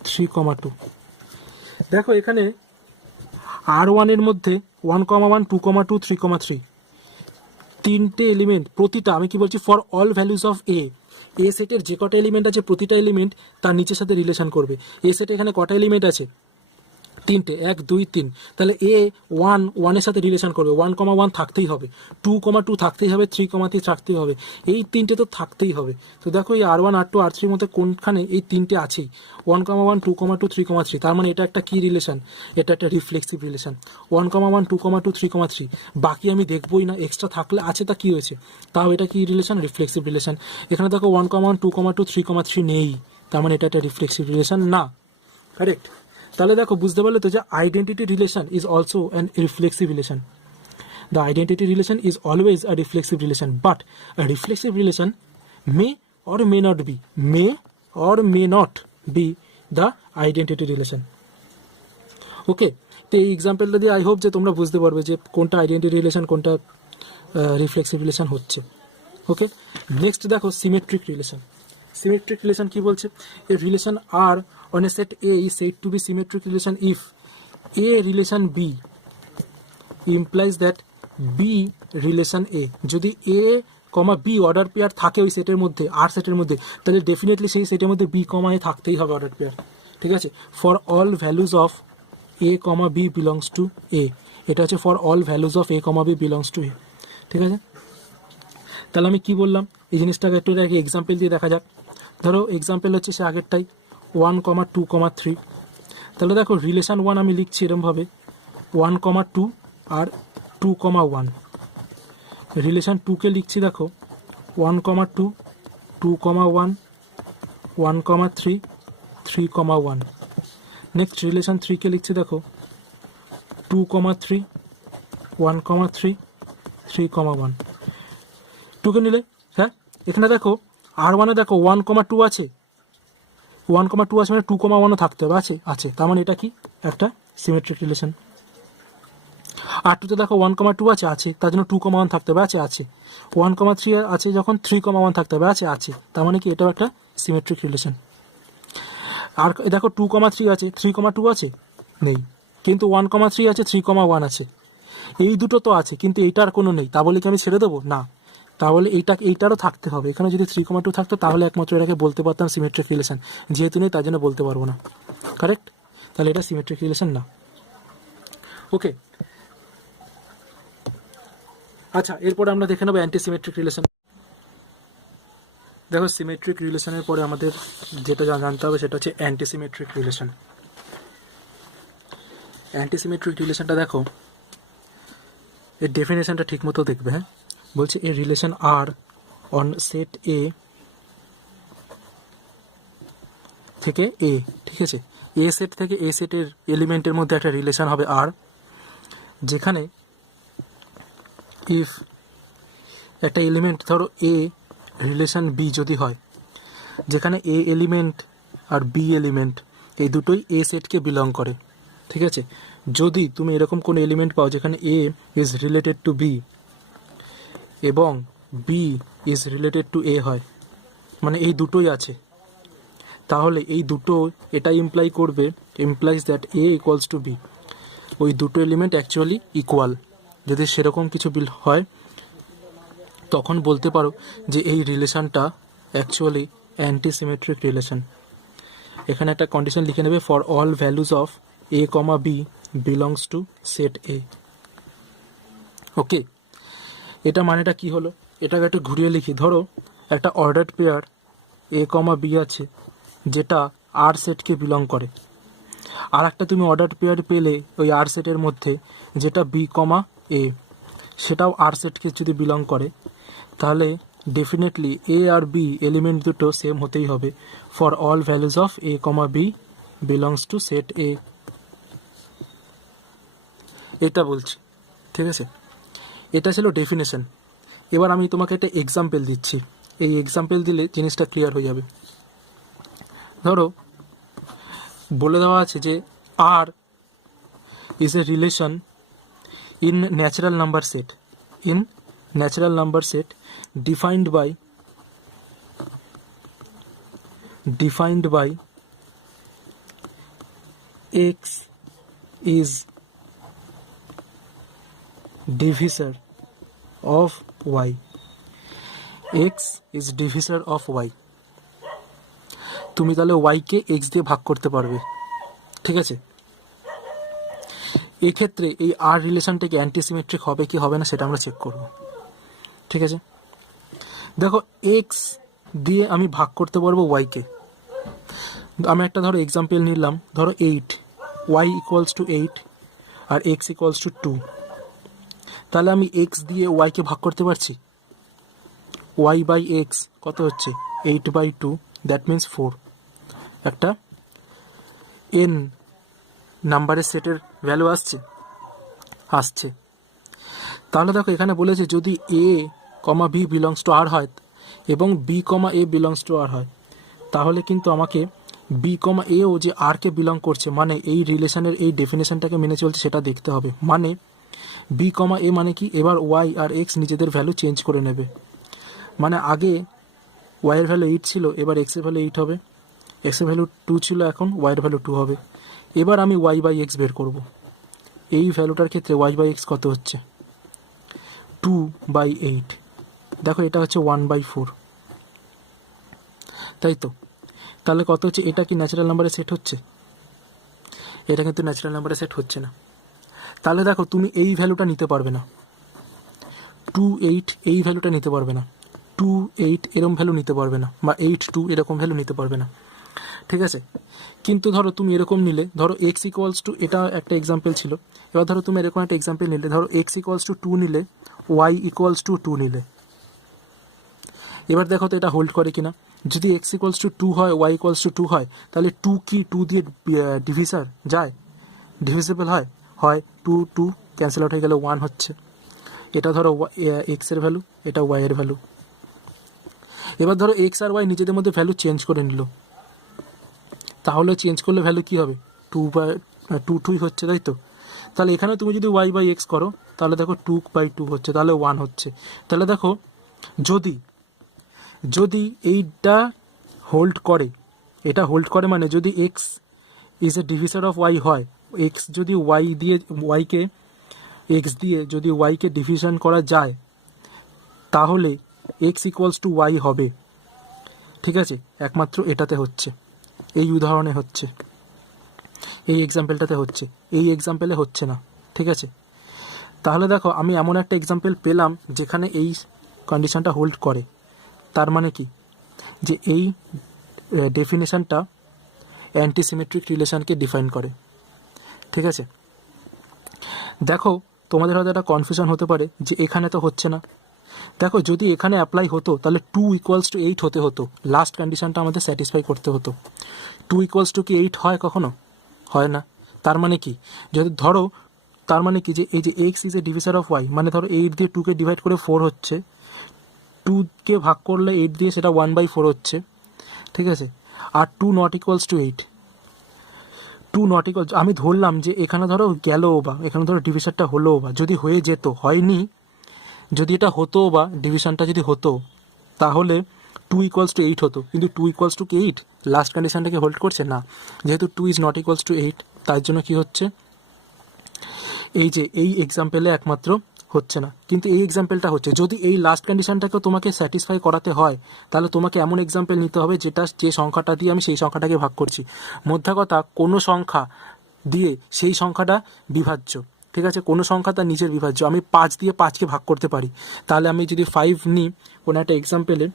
3 comma 2 দেখো এখানে R1 এর মধ্যে 1 comma 1 2 comma 2 3 comma 3 তিনটে এলিমেন্ট, প্রতিটা আমি কি বলছি ফর অল ভ্যালুজ অফ এ সেটের যে কটা এলিমেন্ট আছে প্রতিটা এলিমেন্ট তার নিচের সাথে রিলেশন করবে। সেটে এখানে কটা এলিমেন্ট আছে? তিনটে, 1 2 3। তাহলে ওয়ানের সাথে রিলেশন করবে, 1 comma 1 থাকতেই হবে, 2 comma 2 থাকতেই হবে, 3 comma 3 থাকতেই হবে, এই তিনটে তো থাকতেই হবে। তো দেখো এই R1 R2 R3 মধ্যে কোনখানে এই তিনটে আছেই, 1 comma 1 2 comma 2 3 comma 3। তার মানে এটা একটা কি রিলেশন? এটা একটা reflexive relation. 1 comma 1 2 comma 2 3 comma 3 বাকি আমি দেখবোই না, এক্সট্রা থাকলে আছে তা কি হয়েছে, তাও এটা কি রিলেশন? Reflexive relation. এখানে দেখো 1 comma 1 2 comma 2 3 comma 3 নেই, তার মানে এটা একটা রিফ্লেক্সিভ রিলেশন না। কারেক্ট? তাহলে দেখো বুঝতে পারলে তো যে identity relation is also an reflexive relation. The identity relation is always a reflexive relation, but a reflexive relation may or may not be the identity relation. Okay, তো এই এক্সাম্পলটা দিয়ে আই হোপ যে তোমরা বুঝতে পারবে যে কোনটা আইডেন্টিটি রিলেশন কোনটা রিফ্লেক্সিভ রিলেশন হচ্ছে। ওকে, নেক্সট দেখো সিমেট্রিক রিলেশন। Symmetric relation কি বলছে? A relation R on a set A is said to be symmetric relation if A relation B implies that B relation A। যদি A, B order pair থাকে ওই সেটের মধ্যে, R সেটের মধ্যে, তাহলে ডেফিনেটলি সেই সেটের মধ্যে B, A থাকতেই হবে অর্ডার পেয়ার। ঠিক আছে? For all values of A, B belongs to A। এটা হচ্ছে for all values of A, B belongs to A। ঠিক আছে? তাহলে আমি কি বললাম এই জিনিসটাকে একটু এক্সাম্পল দিয়ে দেখা যাক। ধরো এক্সাম্পল হচ্ছে সে আগেরটাই 1 comma 2 comma 3। তাহলে দেখো রিলেশন 1 আমি লিখছি এরমভাবে 1 comma 2 আর 2 comma 1। রিলেশন 2কে লিখছি দেখো 1 comma 2 2 comma 1 1 comma 3 3 comma 1। Next relation 3কে লিখছি দেখো 2 comma 3 1 comma 3 3 comma 1। 2কে নিলে হ্যাঁ এখানে দেখো R1 এ দেখো 1 comma 2 আছে, 1 comma 2 আছে মানে 2 comma 1ও থাকতে হবে, আছে, তার মানে এটা কি একটা সিমেট্রিক রিলেশন। R2 তে দেখো 1 comma 2 আছে, তার জন্য 2 comma 1 থাকতে হবে, আছে 1 comma 3 আছে, যখন 3 comma 1 থাকতে হবে, আছে, তার মানে কি এটাও একটা সিমেট্রিক রিলেশন। আর দেখো 2 comma 3 আছে, 3 comma 2 আছে নেই, কিন্তু 1 comma 3 আছে, 3 comma 1 আছে, এই দুটো তো আছে, কিন্তু এইটার কোনো নেই, তা বলে কি আমি ছেড়ে দেবো? না, তাহলে এইটারও থাকতে হবে। এখানে যদি 3 comma 2 থাকতো তাহলে একমাত্র এটাকে বলতে পারতাম সিমেট্রিক রিলেশন, যেহেতু নেই তার জন্য বলতে পারবো না। কারেক্ট? তাহলে এটা সিমেট্রিক রিলেশন না। ওকে, আচ্ছা এরপরে আমরা দেখে নেবো অ্যান্টি সিমেট্রিক রিলেশন। দেখো সিমেট্রিক রিলেশনের পরে আমাদের যেটা জানতে হবে সেটা হচ্ছে anti symmetric relation. Anti symmetric রিলেশনটা দেখো এর ডেফিনেশনটা ঠিক মতো দেখবে। হ্যাঁ, বলছে a relation R on set A থেকে এ। ঠিক আছে, এ সেট থেকে এ সেটের এলিমেন্টের মধ্যে একটা রিলেশন হবে আর, যেখানে ইফ একটা এলিমেন্ট ধরো এ রিলেশন বি যদি হয়, যেখানে এ এলিমেন্ট আর বি এলিমেন্ট এই দুটোই এ সেটকে বিলং করে। ঠিক আছে, যদি তুমি এরকম কোনো এলিমেন্ট পাও যেখানে A is related to B এবং B is related to A হয়, মানে এই দুটোই আছে, তাহলে এই দুটো এটা implies that A equals to B. ওই দুটো এলিমেন্ট অ্যাকচুয়ালি ইকুয়াল। যদি সেরকম কিছু হয় তখন বলতে পারো যে এই রিলেশনটা অ্যাকচুয়ালি অ্যান্টি সিমেট্রিক রিলেশন। এখানে একটা কন্ডিশন লিখে নেবে, for all values of A comma B belongs to set A. Okay, এটা মানেটা কি হলো, এটাকে একটু ঘুরিয়ে লিখি। ধরো একটা ordered pair A comma B আছে যেটা আর সেটকে বিলং করে, আর একটা তুমি অর্ডার্ড পেয়ার পেলে ওই আর সেটের মধ্যে যেটা বি কমা এ, সেটাও আর সেটকে যদি বিলং করে, তাহলে ডেফিনেটলি এ আর বি এলিমেন্ট দুটো সেম হতেই হবে। For all values of A comma B belongs to set A, এটা বলছি। ঠিক আছে, এটা ছিল ডেফিনেশন। এবার আমি তোমাকে একটা এক্সাম্পল দিচ্ছি, এই এক্সাম্পল দিলে জিনিসটা ক্লিয়ার হয়ে যাবে। ধরো বলে দেওয়া আছে যে R is a relation in natural number set, in natural number set defined by x is divisor of y, x is divisor of y, তুমি তাহলে y কে x দিয়ে ভাগ করতে পারবে, ঠিক আছে। এক্ষেত্রে এই আর রিলেশনটা কি অ্যান্টিসিমেট্রিক হবে কি হবে না সেটা আমরা চেক করব, ঠিক আছে। দেখো এক্স দিয়ে আমি ভাগ করতে পারবো ওয়াইকে। আমি একটা ধরো এক্সাম্পল নিলাম, ধরো 8, ওয়াই ইকুয়ালস টু 8 আর এক্স ইকুয়ালস টু 2। তাহলে আমি এক্স দিয়ে ওয়াইকে ভাগ করতে পারছি। ওয়াই বাই এক্স কত হচ্ছে 8/2, দ্যাট মিন্স 4। একটা এন নাম্বারের সেটের ভ্যালু আসছে। তাহলে দেখো এখানে বলেছে যদি A comma B belongs to R হয় এবং B comma A belongs to R হয়, তাহলে কিন্তু আমাকে বি কমা এও যে আর কে বিলং করছে, মানে এই রিলেশনের এই ডেফিনেশনটাকে মেনে চলছে সেটা দেখতে হবে। মানে বি কমা এ মানে কি, এবার ওয়াই আর এক্স নিজেদের ভ্যালু চেঞ্জ করে নেবে। মানে আগে ওয়াইয়ের ভ্যালু 8 ছিল, এবার এক্সের ভ্যালু 8 হবে। এক্সের ভ্যালু 2 ছিল, এখন ওয়াইয়ের ভ্যালু 2 হবে। এবার আমি ওয়াই বাই এক্স বের করব। এই ভ্যালুটার ক্ষেত্রে ওয়াই বাই এক্স কত হচ্ছে 2/8। দেখো এটা হচ্ছে 1/4, তাই তো। তাহলে কত হচ্ছে, এটা কি ন্যাচারাল নাম্বারে সেট হচ্ছে? এটা কিন্তু ন্যাচারাল নাম্বারে সেট হচ্ছে না। তাহলে দেখো তুমি এই ভ্যালুটা নিতে পারবে না, 2/8 এই ভ্যালুটা নিতে পারবে না, 2/8 এরকম ভ্যালু নিতে পারবে না, বা 8/2 এরকম ভ্যালু নিতে পারবে না, ঠিক আছে। কিন্তু ধরো তুমি এরকম নিলে, ধরো এক্স ইকুয়ালস টু, এটা একটা এক্সাম্পল ছিল। এবার ধরো তুমি এরকম একটা এক্সাম্পল নিলে, ধরো এক্স ইকুয়ালস টু 2 নিলে, ওয়াই ইকুয়ালস টু 2 নিলে। এবার দেখো তো এটা হোল্ড করে কিনা। যদি এক্স ইকুয়ালস টু 2 হয়, ওয়াই ইকুয়ালস টু 2 হয়, তাহলে 2 কি 2 দিয়ে ডিভিসার যায়, ডিভিজিবল হয়, 2 ক্যান্সেল আউট হয়ে গেলে 1 হচ্ছে। এটা ধরো এক্স এর ভ্যালু, এটা ওয়াই এর ভ্যালু। এবার ধরো এক্স আর ওয়াই নিজেদের মধ্যে ভ্যালু চেঞ্জ করে নিল, তাহলে চেঞ্জ করলে ভ্যালু কি হবে 2/2 হচ্ছে, তাই তো। তাহলে এখানে তুমি যদি ওয়াই বাই এক্স করো, তাহলে দেখো 2/2 হচ্ছে, তাহলে 1 হচ্ছে। তাহলে দেখো যদি এইটা হোল্ড করে, এটা হোল্ড করে মানে যদি X is a divisor of Y হয়, এক্স যদি এক্স দিয়ে যদি ওয়াইকে ডিভিশন করা যায়, তাহলে এক্স ইকুয়ালস টু ওয়াই হবে, ঠিক আছে। একমাত্র এটাতে হচ্ছে, এই উদাহরণে হচ্ছে, এই এক্সাম্পলটাতে হচ্ছে, এই এক্সাম্পলে হচ্ছে না, ঠিক আছে। তাহলে দেখো আমি এমন একটা এক্সাম্পল পেলাম যেখানে এই কন্ডিশনটা হোল্ড করে। তার মানে কি, যে এই ডেফিনেশনটা অ্যান্টিসিমেট্রিক রিলেশনকে ডিফাইন করে, ঠিক আছে। দেখো তোমাদের হয়তো একটা কনফিউশন হতে পারে যে এখানে তো হচ্ছে না। দেখো যদি এখানে অ্যাপ্লাই হতো তাহলে 2 ইকুয়ালস টু 8 হতে হতো, লাস্ট কন্ডিশনটা আমাদের স্যাটিসফাই করতে হতো। 2 ইকুয়ালস টু কি 8 হয় কখনো? হয় না। তার মানে কি, যদি ধরো, তার মানে কি যে এই যে X is a divisor of Y, মানে ধরো 8 দিয়ে 2কে ডিভাইড করে 4 হচ্ছে, 2কে ভাগ করলে 8 দিয়ে সেটা 1/4 হচ্ছে, ঠিক আছে। আর 2 not equals to 8, 2 not equal, আমি ধরলাম যে এখানে ধরো গেলো বা এখানে ধরো ডিভিশনটা হলো বা যদি হয়ে যেত, হয়নি, যদি এটা হতো বা ডিভিশনটা যদি হতো, তাহলে 2 ইকুয়ালস টু 8 হতো। কিন্তু 2 ইকুয়ালস টু কি 8 লাস্ট কন্ডিশনটাকে হোল্ড করছে না, যেহেতু 2 ইজ নট ইকুয়ালস টু 8, তার জন্য কি হচ্ছে, এই যে এই এক্সাম্পলে একমাত্র হচ্ছে না, কিন্তু এই এক্সাম্পলটা হচ্ছে। যদি এই লাস্ট কন্ডিশনটাকে তোমাকে স্যাটিসফাই করাতে হয়, তাহলে তোমাকে এমন এক্সাম্পল নিতে হবে যেটা, যে সংখ্যাটা দিয়ে আমি সেই সংখ্যাটাকে ভাগ করছি, মধ্যা কথা কোনো সংখ্যা দিয়ে সেই সংখ্যাটা বিভাজ্য, ঠিক আছে। কোনো সংখ্যা তার নিজের বিভাজ্য, আমি 5 দিয়ে 5কে ভাগ করতে পারি। তাহলে আমি যদি 5 নিই কোনো একটা এক্সাম্পলে,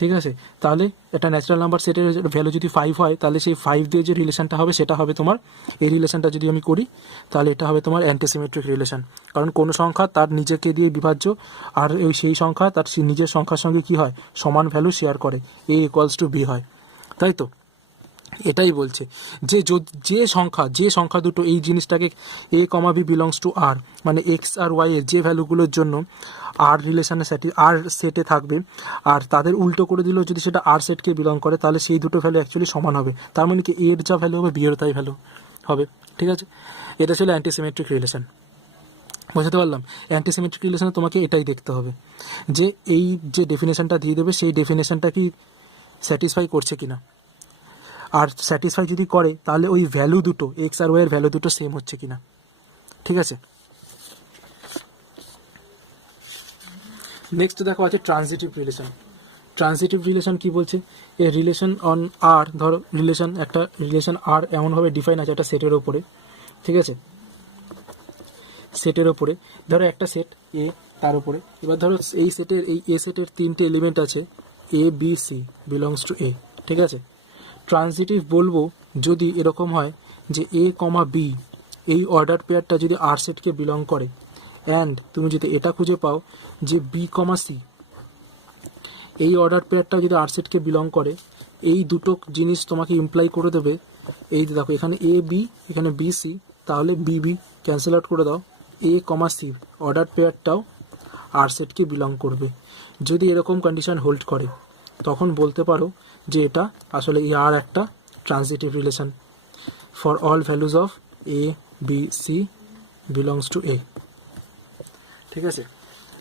ঠিক আছে, তাহলে একটা ন্যাচারাল নাম্বার সেটের ভ্যালু যদি 5 হয়, তাহলে সেই 5 দিয়ে যে রিলেশনটা হবে সেটা হবে তোমার, এই রিলেশনটা যদি আমি করি তাহলে এটা হবে তোমার অ্যান্টিসিমেট্রিক রিলেশন। কারণ কোনো সংখ্যা তার নিজেকে দিয়ে বিভাজ্য, আর সেই সংখ্যা তার নিজের সংখ্যার সঙ্গে কি হয়, সমান ভ্যালু শেয়ার করে, এ ইকুয়ালস টু বি হয়, তাই তো। এটাই বলছে যে যে সংখ্যা দুটো এই জিনিসটাকে এ কমা বি বিলংস টু আর, মানে এক্স আর ওয়াই এর যে ভ্যালুগুলোর জন্য আর রিলেশনে আর সেটে থাকবে, আর তাদের উল্টো করে দিলেও যদি সেটা আর সেটকে বিলং করে, তাহলে সেই দুটো ভ্যালু অ্যাকচুয়ালি সমান হবে। তার মানে কি এর যা ভ্যালু হবে বি এর তাই ভ্যালু হবে, ঠিক আছে। এটা ছিল অ্যান্টিসিমেট্রিক রিলেশন। বুঝতে পারলাম? অ্যান্টিসিমেট্রিক রিলেশনে তোমাকে এটাই দেখতে হবে যে এই যে ডেফিনেশনটা দিয়ে দেবে সেই ডেফিনেশনটা কি স্যাটিসফাই করছে কিনা, আর স্যাটিসফাই যদি করে তাহলে ওই ভ্যালু দুটো এক্স আর ওয়াই এর ভ্যালু দুটো সেম হচ্ছে কিনা। ঠিক আছে, নেক্সট দেখো আছে ট্রানজিটিভ রিলেশন। ট্রানজিটিভ রিলেশন কি বলছে? এ রিলেশন অন আর, ধরো রিলেশন একটা রিলেশন আর এমনভাবে ডিফাইন আছে একটা সেটের ওপরে, ঠিক আছে, সেটের ওপরে ধরো একটা সেট এ, তার উপরে এবার ধরো এই সেটের এই এ সেটের তিনটে এলিমেন্ট আছে এ B C belongs to A. ঠিক আছে, ট্রানজিটিভ বলবো যদি এরকম হয় যে এ কমা বি এই অর্ডার পেয়ারটা যদি আর সেটকে বিলং করে, অ্যান্ড তুমি যদি এটা খুঁজে পাও যে বি কমা সি এই অর্ডার পেয়ারটা যদি আর সেটকে বিলং করে, এই দুটো জিনিস তোমাকে ইমপ্লাই করে দেবে। এই যে দেখো এখানে এ বি এখানে বি সি, তাহলে বি বি ক্যান্সেল আউট করে দাও, এ কমা সি অর্ডার পেয়ারটাও আর সেটকে বিলং করবে। যদি এরকম কন্ডিশন হোল্ড করে তখন বলতে পারো যে এটা আসলে এই আর একটা transitive relation for all values of A B C belongs to A. ঠিক আছে,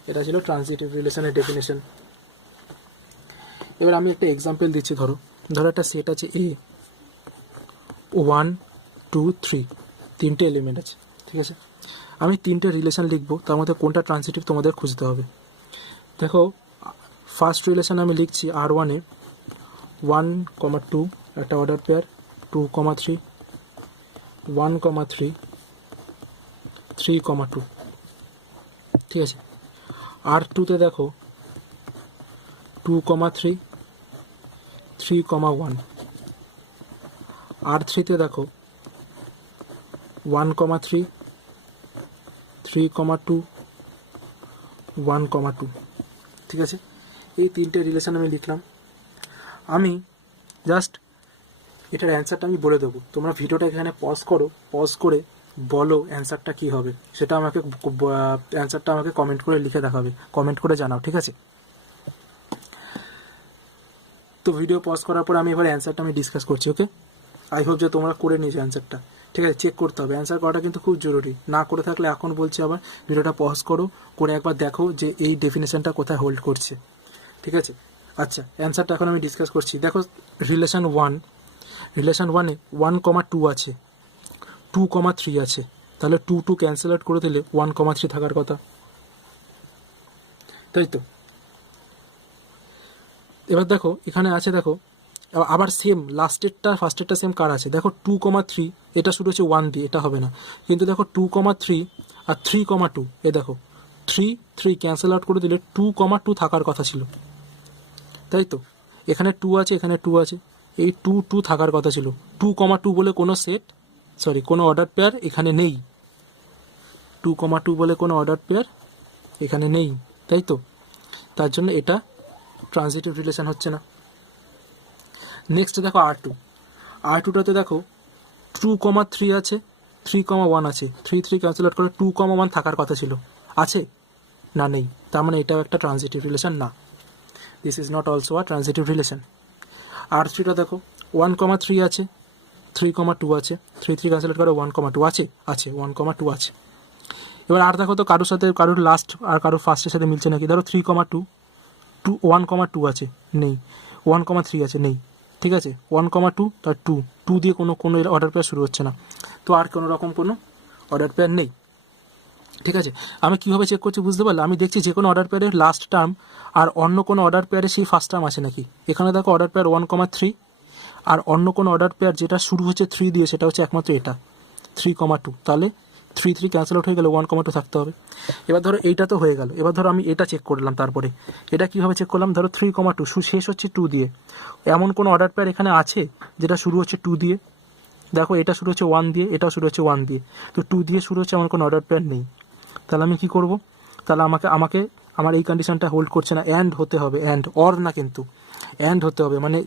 এটা ছিল ট্রানজিটিভ রিলেশনের ডেফিনেশন। এবার আমি একটা এক্সাম্পল দিচ্ছি। ধরো একটা সেট আছে এ 1 2 3, তিনটে এলিমেন্ট আছে। ঠিক আছে, আমি তিনটে রিলেশন লিখবো, তার মধ্যে কোনটা ট্রানজিটিভ তোমাদের খুঁজতে হবে। দেখো ফার্স্ট রিলেশন আমি লিখছি আর ওয়ানে 1,2 একটা অর্ডার পেয়ার, 2,3 1,3 3,2। ঠিক আছে, আর টুতে দেখো 2,3 3,1, আর থ্রিতে দেখো 1,3 3,2 1,2। ঠিক আছে, এই তিনটে রিলেশন আমি লিখলাম। আমি জাস্ট এটার অ্যান্সারটা আমি বলে দেবো, তোমরা ভিডিওটা এখানে পজ করো, পজ করে বলো অ্যান্সারটা কী হবে সেটা আমাকে অ্যান্সারটা আমাকে কমেন্ট করে লিখে দেখাবে, কমেন্ট করে জানাও। ঠিক আছে, তো ভিডিও পজ করার পর আমি এবার অ্যান্সারটা আমি ডিসকাস করছি। ওকে, আই হোপ যে তোমরা করে নিয়েছো অ্যান্সারটা। ঠিক আছে, চেক করতে হবে, অ্যান্সার করাটা কিন্তু খুব জরুরি। না করে থাকলে এখন বলছি আবার ভিডিওটা পজ করো, করে একবার দেখো যে এই ডেফিনেশনটা কোথায় হোল্ড করছে। ঠিক আছে, আচ্ছা অ্যান্সারটা এখন আমি ডিসকাস করছি। দেখো রিলেশন ওয়ানে 1,2 আছে, 2,3 আছে, তাহলে 2 ক্যান্সেল আউট করে দিলে 1,3 থাকার কথা, তাই তো। এবার দেখো এখানে আছে, দেখো আবার সেম লাস্টেরটা ফার্স্টেরটা সেম কার আছে, দেখো 2,3 এটা শুরু হচ্ছে 1 দিয়ে, এটা হবে না। কিন্তু দেখো 2,3 আর 3,2, এ দেখো 3 ক্যান্সেল আউট করে দিলে 2,2 থাকার কথা ছিল, তাই তো। এখানে 2 আছে, এখানে 2 আছে, এই 2 থাকার কথা ছিল। 2,2 বলে কোনো কোনো অর্ডার পেয়ার এখানে নেই, 2,2 বলে কোনো অর্ডার পেয়ার এখানে নেই, তাই তো। তার জন্য এটা ট্রানজিটিভ রিলেশন হচ্ছে না। নেক্সট দেখো আর টুটাতে দেখো 2,3 আছে, 3,1 আছে, 3 ক্যান্সেল আউট করে 2,1 থাকার কথা ছিল, আছে না নেই, তার মানে এটাও একটা ট্রানজিটিভ রিলেশন না। This is not also a transitive relation. আর থ্রিটা দেখো 1,3 আছে, 3,2 আছে, 3 ক্যান্সেল আউট করে 1,2 আছে, 1,2 আছে। এবার আর দেখো তো কারোর সাথে কারোর লাস্ট আর কারোর ফার্স্টের সাথে মিলছে নাকি। ধরো 3,2 1,2 আছে, নেই। 1,3 আছে, নেই। ঠিক আছে, 1,2 তার 2 দিয়ে কোনো অর্ডার পেয়ার শুরু হচ্ছে না, তো আর কোনো রকম কোনো অর্ডার পেয়ার নেই। ঠিক আছে, আমি কীভাবে চেক করছি বুঝতে পারলে, আমি দেখছি যে কোনো অর্ডার পেয়ারের লাস্ট টার্ম আর অন্য কোনো অর্ডার পেয়ারে সেই ফার্স্ট টার্ম আছে নাকি। এখানে দেখো অর্ডার পেয়ার 1,3 আর অন্য কোনো অর্ডার পেয়ার যেটা শুরু হচ্ছে 3 দিয়ে, সেটা হচ্ছে একমাত্র এটা 3,2, তাহলে 3 ক্যান্সেল আউট হয়ে গেলে 1,2 থাকতে হবে। এবার ধরো এইটা তো হয়ে গেল, এবার ধরো আমি এটা চেক করলাম। তারপরে এটা কীভাবে চেক করলাম, ধরো 3,2 শেষ হচ্ছে 2 দিয়ে, এমন কোনো অর্ডার পেয়ার এখানে আছে যেটা শুরু হচ্ছে 2 দিয়ে। দেখো এটা শুরু হচ্ছে 1 দিয়ে, এটাও শুরু হচ্ছে 1 দিয়ে, তো 2 দিয়ে শুরু হচ্ছে এমন কোনো অর্ডার পেয়ার নেই। তাহলে আমি কি করব, তাহলে আমাকে আমার এই কন্ডিশনটা হোল্ড করছে না, অ্যান্ড হতে হবে, অ্যান্ড অর না, কিন্তু অ্যান্ড হতে হবে, মানে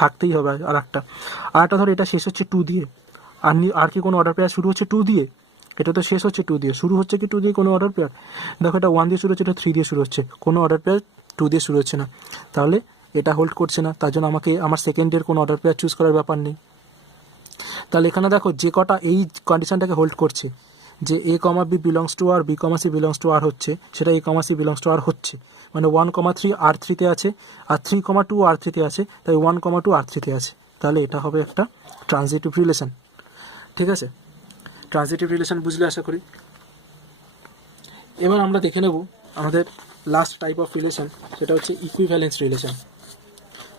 থাকতেই হবে আর একটা ধরো এটা শেষ হচ্ছে 2 দিয়ে, আর কি কোনো অর্ডার পেয়ার শুরু হচ্ছে 2 দিয়ে, এটা তো শেষ হচ্ছে 2 দিয়ে, শুরু হচ্ছে কি 2 দিয়ে কোনো অর্ডার পেয়ার। দেখো এটা 1 দিয়ে শুরু হচ্ছে, এটা 3 দিয়ে শুরু হচ্ছে, কোনো অর্ডার পেয়ার 2 দিয়ে শুরু হচ্ছে না, তাহলে এটা হোল্ড করছে না। তার জন্য আমাকে আমার সেকেন্ডের কোনো অর্ডার পেয়ার চুজ করার ব্যাপার নেই। তাহলে এখানে দেখো যে কটা এই কন্ডিশনটাকে হোল্ড করছে, যে A comma B belongs to R, B comma C belongs to R হচ্ছে, সেটা A comma C belongs to R হচ্ছে, মানে 1,3 আর থ্রিতে আছে, আর 3,2 আর থ্রিতে আছে, তাই 1,2 আর থ্রিতে আছে। তাহলে এটা হবে একটা ট্রানজিটিভ রিলেশন। ঠিক আছে, ট্রানজিটিভ রিলেশন বুঝলে আশা করি। এবার আমরা দেখে নেব আমাদের লাস্ট টাইপ অফ রিলেশন, সেটা হচ্ছে ইকুইভ্যালেন্স রিলেশন।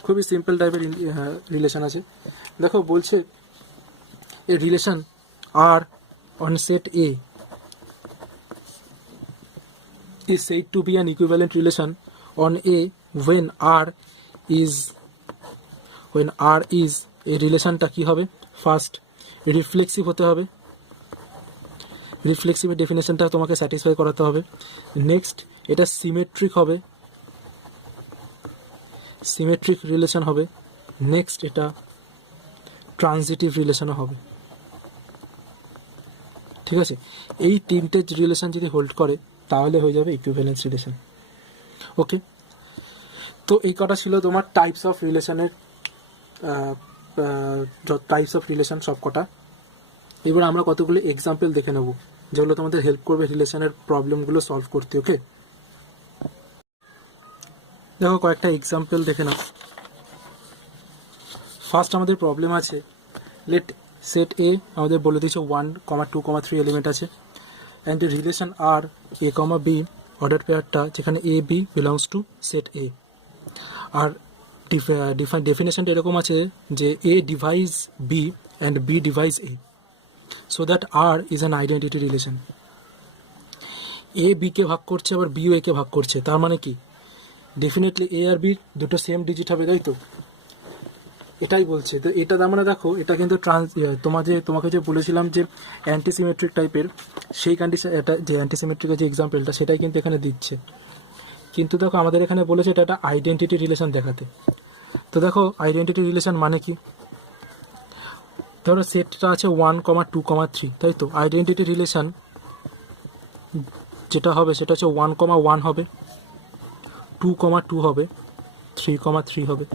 খুবই সিম্পল টাইপের রিলেশন আছে। দেখো বলছে a relation R on set A is said to be an equivalent relation on A when R is এই রিলেশনটা কি হবে, ফার্স্ট রিফ্লেক্সিভ হতে হবে, রিফ্লেক্সিভের ডেফিনেশনটা তোমাকে স্যাটিসফাই করাতে হবে। নেক্সট এটা সিমেট্রিক হবে, সিমেট্রিক রিলেশন হবে। নেক্সট এটা ট্রানজিটিভ রিলেশনও হবে। ঠিক আছে, এই তিনটে রিলেশন যদি হোল্ড করে তাহলে হয়ে যাবে ইকুইভ্যালেন্স রিলেশন। ওকে, তো এই কটা ছিল তোমার টাইপস অফ রিলেশনের টাইপস অফ রিলেশন সব কটা। এবার আমরা কতগুলো এক্সাম্পল দেখে নেব যেগুলো তোমাদের হেল্প করবে রিলেশনের প্রবলেমগুলো সলভ করতে। ওকে, দেখো কয়েকটা এক্সাম্পল দেখে নাও। ফার্স্ট আমাদের প্রবলেম আছে, লেট সেট এ আমাদের বলে দিয়েছে 1, 2, 3 এলিমেন্ট আছে, and the relation R A comma B order পেয়ারটা যেখানে A B belongs to set A. আর ডেফিনেশনটা এরকম আছে যে A divides B and B divides A, so that R is an identity relation. A বিকে ভাগ করছে আবার বিও একে ভাগ করছে, তার মানে কি ডেফিনেটলি এ আর বি দুটো সেম ডিজিট হবে, তাই তো? এটাই বলছে। তো এটা তার মানে দেখো এটা কিন্তু তোমাকে যে বলেছিলাম যে অ্যান্টিসিমেট্রিক টাইপের, সেই কন্ডিশন, এটা যে অ্যান্টিসিমেট্রিকের যে এক্সাম্পলটা সেটাই কিন্তু এখানে দিচ্ছে। কিন্তু দেখো আমাদের এখানে বলেছে এটা একটা আইডেন্টিটি রিলেশন দেখাতে। তো দেখো আইডেন্টিটি রিলেশন মানে কি, ধরো সেটটা আছে 1, 2, 3, তাই তো? আইডেন্টিটি রিলেশন যেটা হবে সেটা হচ্ছে 1, 1 হবে, 2, 2 হবে, 3, 3 হবে।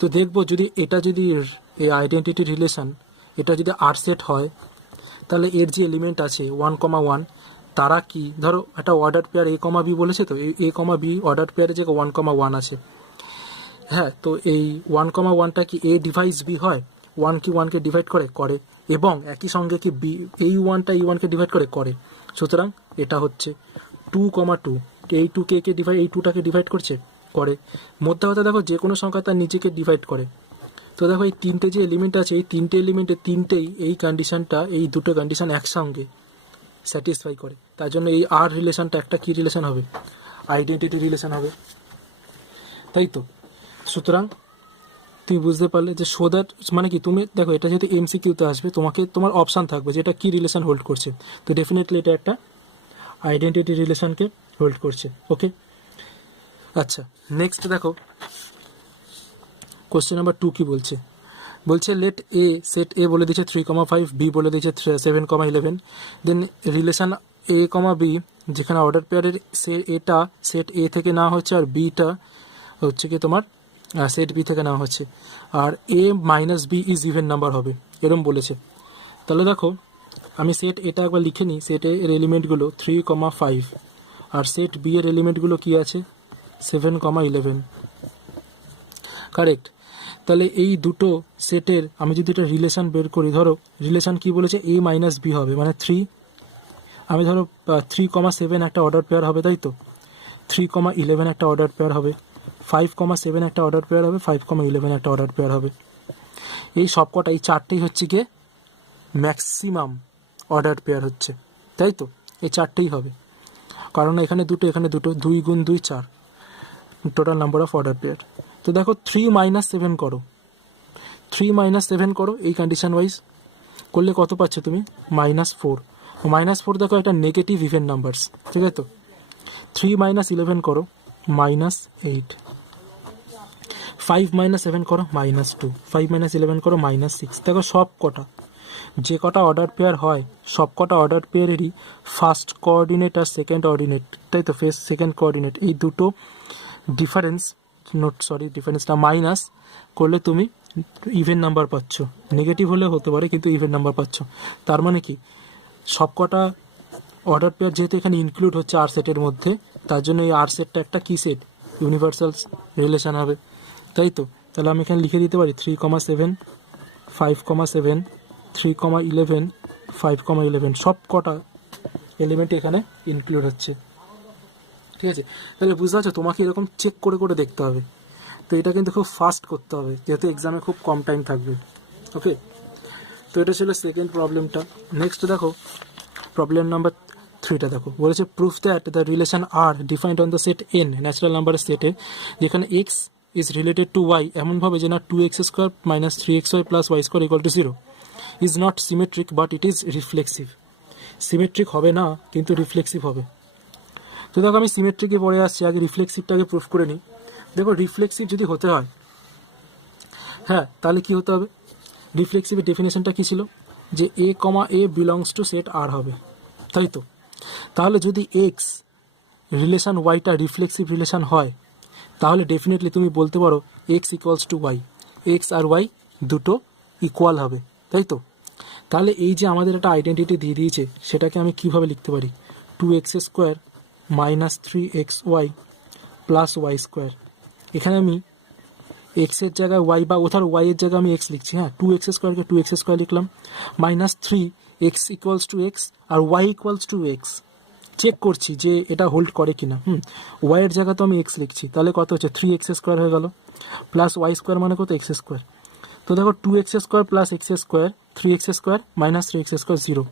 তো দেখবো যদি এই আইডেন্টিটি রিলেশন এটা যদি আর সেট হয়, তাহলে এর যে এলিমেন্ট আছে 1, 1 তারা কি, ধরো একটা order pair A comma B বলেছে, তো এই এ কমা বি অর্ডার পেয়ারে যে 1, 1 আছে, হ্যাঁ, তো এই 1, 1টা কি এ ডিভাইস বি হয়? 1 কি 1কে ডিভাইড করে, এবং একই সঙ্গে কি বি এই 1টা এই 1কে ডিভাইড করে। সুতরাং এটা হচ্ছে 2, 2, এই 2কে এই 2টাকে ডিভাইড করে। মধ্যে কথা দেখো যে কোনো সংখ্যা তার নিজেকে ডিভাইড করে। তো দেখো এই তিনটে যে এলিমেন্ট আছে, এই তিনটে এলিমেন্টে তিনটেই এই কন্ডিশনটা, এই দুটো কন্ডিশন একসঙ্গে স্যাটিসফাই করে। তার জন্য এই আর রিলেশনটা একটা কি রিলেশন হবে? আইডেন্টিটি রিলেশন হবে, তাই তো? সুতরাং তুমি বুঝতে পারলে যে সো দ্যাট মানে কি, তুমি দেখো এটা যেহেতু এমসিকিউতে আসবে, তোমার অপশান থাকবে যে এটা কি রিলেশন হোল্ড করছে। তো ডেফিনেটলি এটা একটা আইডেন্টিটি রিলেশনকে হোল্ড করছে। ওকে, আচ্ছা নেক্সট দেখো কোশ্চেন নাম্বার 2 কি বলছে লেট এ সেট এ বলে দিয়েছে 3, 5, বি বলে দিয়েছে 7, 11, দেন রিলেশন এ কমা বি যেখানে অর্ডার পেয়ারের এটা সেট এ থেকে নেওয়া হচ্ছে, আর বিটা হচ্ছে কি তোমার সেট বি থেকে নেওয়া হচ্ছে, আর A minus B is even number হবে, এরম বলেছে। তাহলে দেখো আমি সেট এটা একবার লিখে নিই। সেট এর এলিমেন্টগুলো 3, 5, আর সেট বি এর এলিমেন্টগুলো কি আছে 7, 11, কারেক্ট। তাহলে এই দুটো সেটের আমি যদি এটা রিলেশন বের করি, ধরো রিলেশন কি বলেছে এ মাইনাস বি হবে, মানে 3, আমি ধরো 3, 7 একটা অর্ডার পেয়ার হবে, তাই তো? 3, 11 একটা অর্ডার পেয়ার হবে, 5, 7 একটা অর্ডার পেয়ার হবে, 5, 11 একটা অর্ডার পেয়ার হবে। এই সবকটা এই চারটেই হচ্ছে গিয়ে ম্যাক্সিমাম অর্ডার পেয়ার হচ্ছে, তাই তো? এই চারটেই হবে, কারণ এখানে দুটো 2 গুণ 2 4 total number of order pair. তো দেখো 3 - 7 করো, 3 - 7 করো এই কন্ডিশন ওয়াইজ করলে কত পাচ্ছ তুমি? -4। -4 দেখো একটা নেগেটিভ ইভেন নাম্বারস, ঠিক আছে তো? 3 - 11 করো -8, 5 - 7 করো -2, 5 - 11 করো -6। দেখো সব কটা যে কটা অর্ডার পেয়ার হয় সব কটা অর্ডার পেয়ারেরই ফার্স্ট কোঅর্ডিনেট আর সেকেন্ড অর্ডিনেট, তাই তো? সেকেন্ড কোঅর্ডিনেট এই দুটো ডিফারেন্সটা মাইনাস করলে তুমি ইভেন নাম্বার পাচ্ছ। নেগেটিভ হলে হতে পারে, কিন্তু ইভেন নাম্বার পাচ্ছ। তার মানে কি সবকটা অর্ডার পেয়ার যেহেতু এখানে ইনক্লুড হচ্ছে আর সেটের মধ্যে, তার জন্য এই আর সেটটা একটা কি সেট, ইউনিভার্সাল রিলেশন হবে, তাই তো। তাহলে আমি এখানে লিখে দিতে পারি 3,7 5,7 3,11 5,11 সব কটা এলিমেন্ট এখানে ইনক্লুড হচ্ছে, ঠিক আছে। তাহলে বুঝতে পারছো, তোমাকে এরকম চেক করে করে দেখতে হবে। তো এটা কিন্তু খুব ফাস্ট করতে হবে, যেহেতু এক্সামে খুব কম টাইম থাকবে। ওকে, তো এটা ছিল সেকেন্ড প্রবলেমটা। নেক্সট দেখো প্রবলেম নাম্বার 3টা দেখো, বলেছে proof that the relation R defined on the set N, natural নাম্বারের সেটে, যেখানে X is related to Y এমনভাবে যে না 2x² minus 3xy plus y² equal to 0 is not symmetric but it is reflexive. Symmetric হবে না, কিন্তু reflexive হবে। তো দেখো আমি সিমেট্রিকে পড়ে আসছি, আগে রিফ্লেক্সিভটাকে প্রুফ করে নিই। দেখো রিফ্লেক্সিভ যদি হতে হয়, হ্যাঁ, তাহলে কি হতে হবে, রিফ্লেক্সিভের ডেফিনেশনটা কী ছিল, যে A comma A belongs to set R হবে, তাই তো। তাহলে যদি এক্স রিলেশন ওয়াইটা রিফ্লেক্সিভ রিলেশন হয়, তাহলে ডেফিনেটলি তুমি বলতে পারো X equals to Y, X আর ওয়াই দুটো ইকুয়াল হবে, তাই তো। তাহলে এই যে আমাদের একটা আইডেন্টিটি দিয়ে দিয়েছে, সেটাকে আমি কিভাবে লিখতে পারি, 2x² minus 3xy plus y²। এখানে আমি এক্সের জায়গায় ওয়াই, বা ওথার ওয়াইয়ের জায়গায় আমি এক্স লিখছি, হ্যাঁ, 2x² 2x² লিখলাম, minus 3x equals to X আর Y equals to X. Check করছি যে এটা হোল্ড করে কিনা। ওয়াইয়ের জায়গা তো আমি এক্স লিখছি, তাহলে কত হচ্ছে 3x² হয়ে গেল, প্লাস y² মানে কত x²। তো দেখো 2x² plus x² 3x² minus 3x² 0।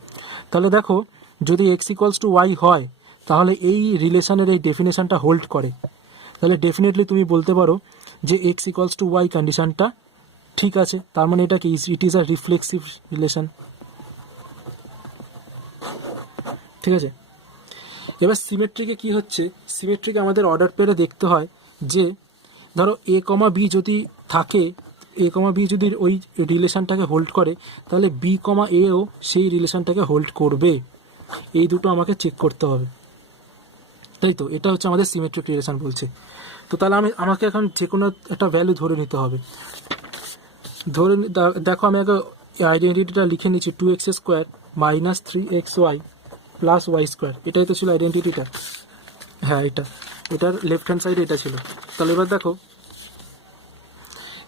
তাহলে দেখো যদি x ইকুয়ালস টু ওয়াই হয়, তাহলে এই রিলেশনের এই ডেফিনেশনটা হোল্ড করে। তাহলে ডেফিনেটলি তুমি বলতে পারো যে x ইকুয়ালস টু ওয়াই কন্ডিশনটা ঠিক আছে, তার মানে এটা কি, it is a reflexive relation, ঠিক আছে। এবার সিমেট্রিকে কি হচ্ছে, সিমেট্রিকে আমাদের অর্ডার পেয়ারে দেখতে হয় যে ধরো এ কমা বি যদি থাকে, এ কমা বি যদি ওই রিলেশনটাকে হোল্ড করে, তাহলে বি কমা এও সেই রিলেশনটাকে হোল্ড করবে। এই দুটো আমাকে চেক করতে হবে, তাই তো। এটা হচ্ছে আমাদের সিমেট্রিক রিলেশন বলছে। তো তাহলে আমাকে এখন যে কোনো একটা ভ্যালু ধরে নিতে হবে। ধরে দেখো আমি আগে আইডেন্টিটিটা লিখে নিচ্ছি, 2x² minus 3xy plus y², এটাই তো ছিল আইডেন্টিটিটা, হ্যাঁ এটার লেফট হ্যান্ড সাইডে এটা ছিল। তাহলে এবার দেখো,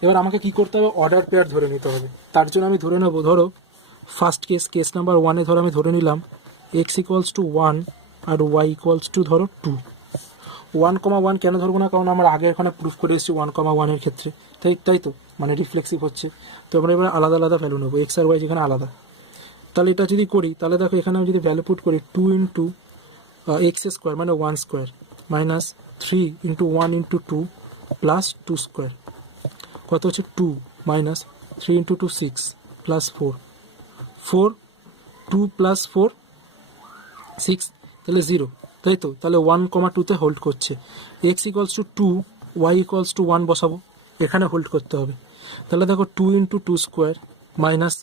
এবার আমাকে কি করতে হবে, অর্ডার পেয়ার ধরে নিতে হবে। তার জন্য আমি ধরে নেবো, ধরো ফার্স্ট কেস নাম্বার 1-এ ধরো আমি ধরে নিলাম x ইকুয়ালস টু 1 আর y ইকুয়ালস টু ধরো 2। 1,1 কেন ধরবো না, কারণ আমরা আগে এখানে প্রুফ করে এসেছি 1,1-এর ক্ষেত্রে, তাই তো, মানে রিফ্লেক্সিভ হচ্ছে। তো আমরা এবার আলাদা আলাদা ভ্যালু নেবো, এক্স আর ওয়াই যেখানে আলাদা। তাহলে এটা যদি করি, তাহলে দেখো এখানে আমি যদি ভ্যালু পুট করি 2 ইন্টু x² মানে 1² মাইনাস 3 ইন্টু 1 ইন্টু 2 প্লাস 2², কত হচ্ছে 2 মাইনাস 3 ইন্টু 2 6 প্লাস 4 2 প্লাস 4 6, তাহলে 0, তাই তো। তাহলে 1,2-তে হোল্ড করছে। X equals to 2, Y equals to 1 বসাবো, এখানে হোল্ড করতে হবে। তাহলে দেখো 2 into 2² minus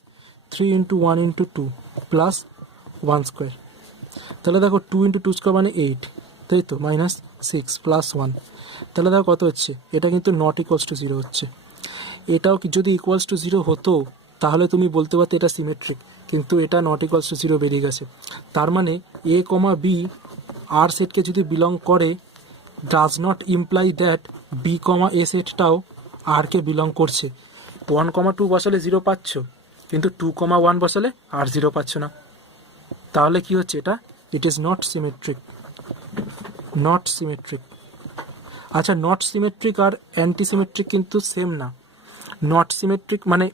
3 into 1 into 2 plus 1²। তাহলে দেখো 2 ইন্টু 2² মানে 8, তাই তো, মাইনাস 6 প্লাস 1। তাহলে দেখো কত হচ্ছে, এটা কিন্তু নট ইকুয়ালস টু 0 হচ্ছে। এটাও যদি ইকুয়ালস টু 0 হতো, তাহলে তুমি বলতে পারতে এটা সিমেট্রিক, কিন্তু এটা নট ইকুয়ালস টু 0 বেরিয়ে গেছে। তার মানে এ কমা বি আর সেটকে যদি বিলং করে, does not imply that B comma A সেটটাও আরকে বিলং করছে। 1,2 বসালে 0 পাচ্ছ, কিন্তু 2,1 বসালে আর 0 পাচ্ছ না। তাহলে কি হচ্ছে, এটা it is not symmetric, not symmetric. আচ্ছা, নট সিমেট্রিক আর অ্যান্টি সিমেট্রিক কিন্তু সেম না। নট সিমেট্রিক মানে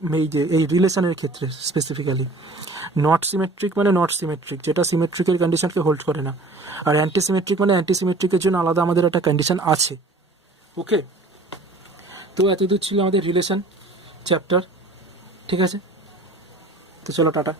এই রিলেশনের ক্ষেত্রে স্পেসিফিক্যালি, নট সিমেট্রিক মানে নট সিমেট্রিক, যেটা সিমেট্রিকের কন্ডিশনকে হোল্ড করে না। আর অ্যান্টি সিমেট্রিক মানে অ্যান্টি সিমেট্রিকের জন্য আলাদা আমাদের একটা কন্ডিশন আছে। ওকে, তো এতদূর ছিল আমাদের রিলেশন চ্যাপ্টার, ঠিক আছে। তো চলো, টাটা।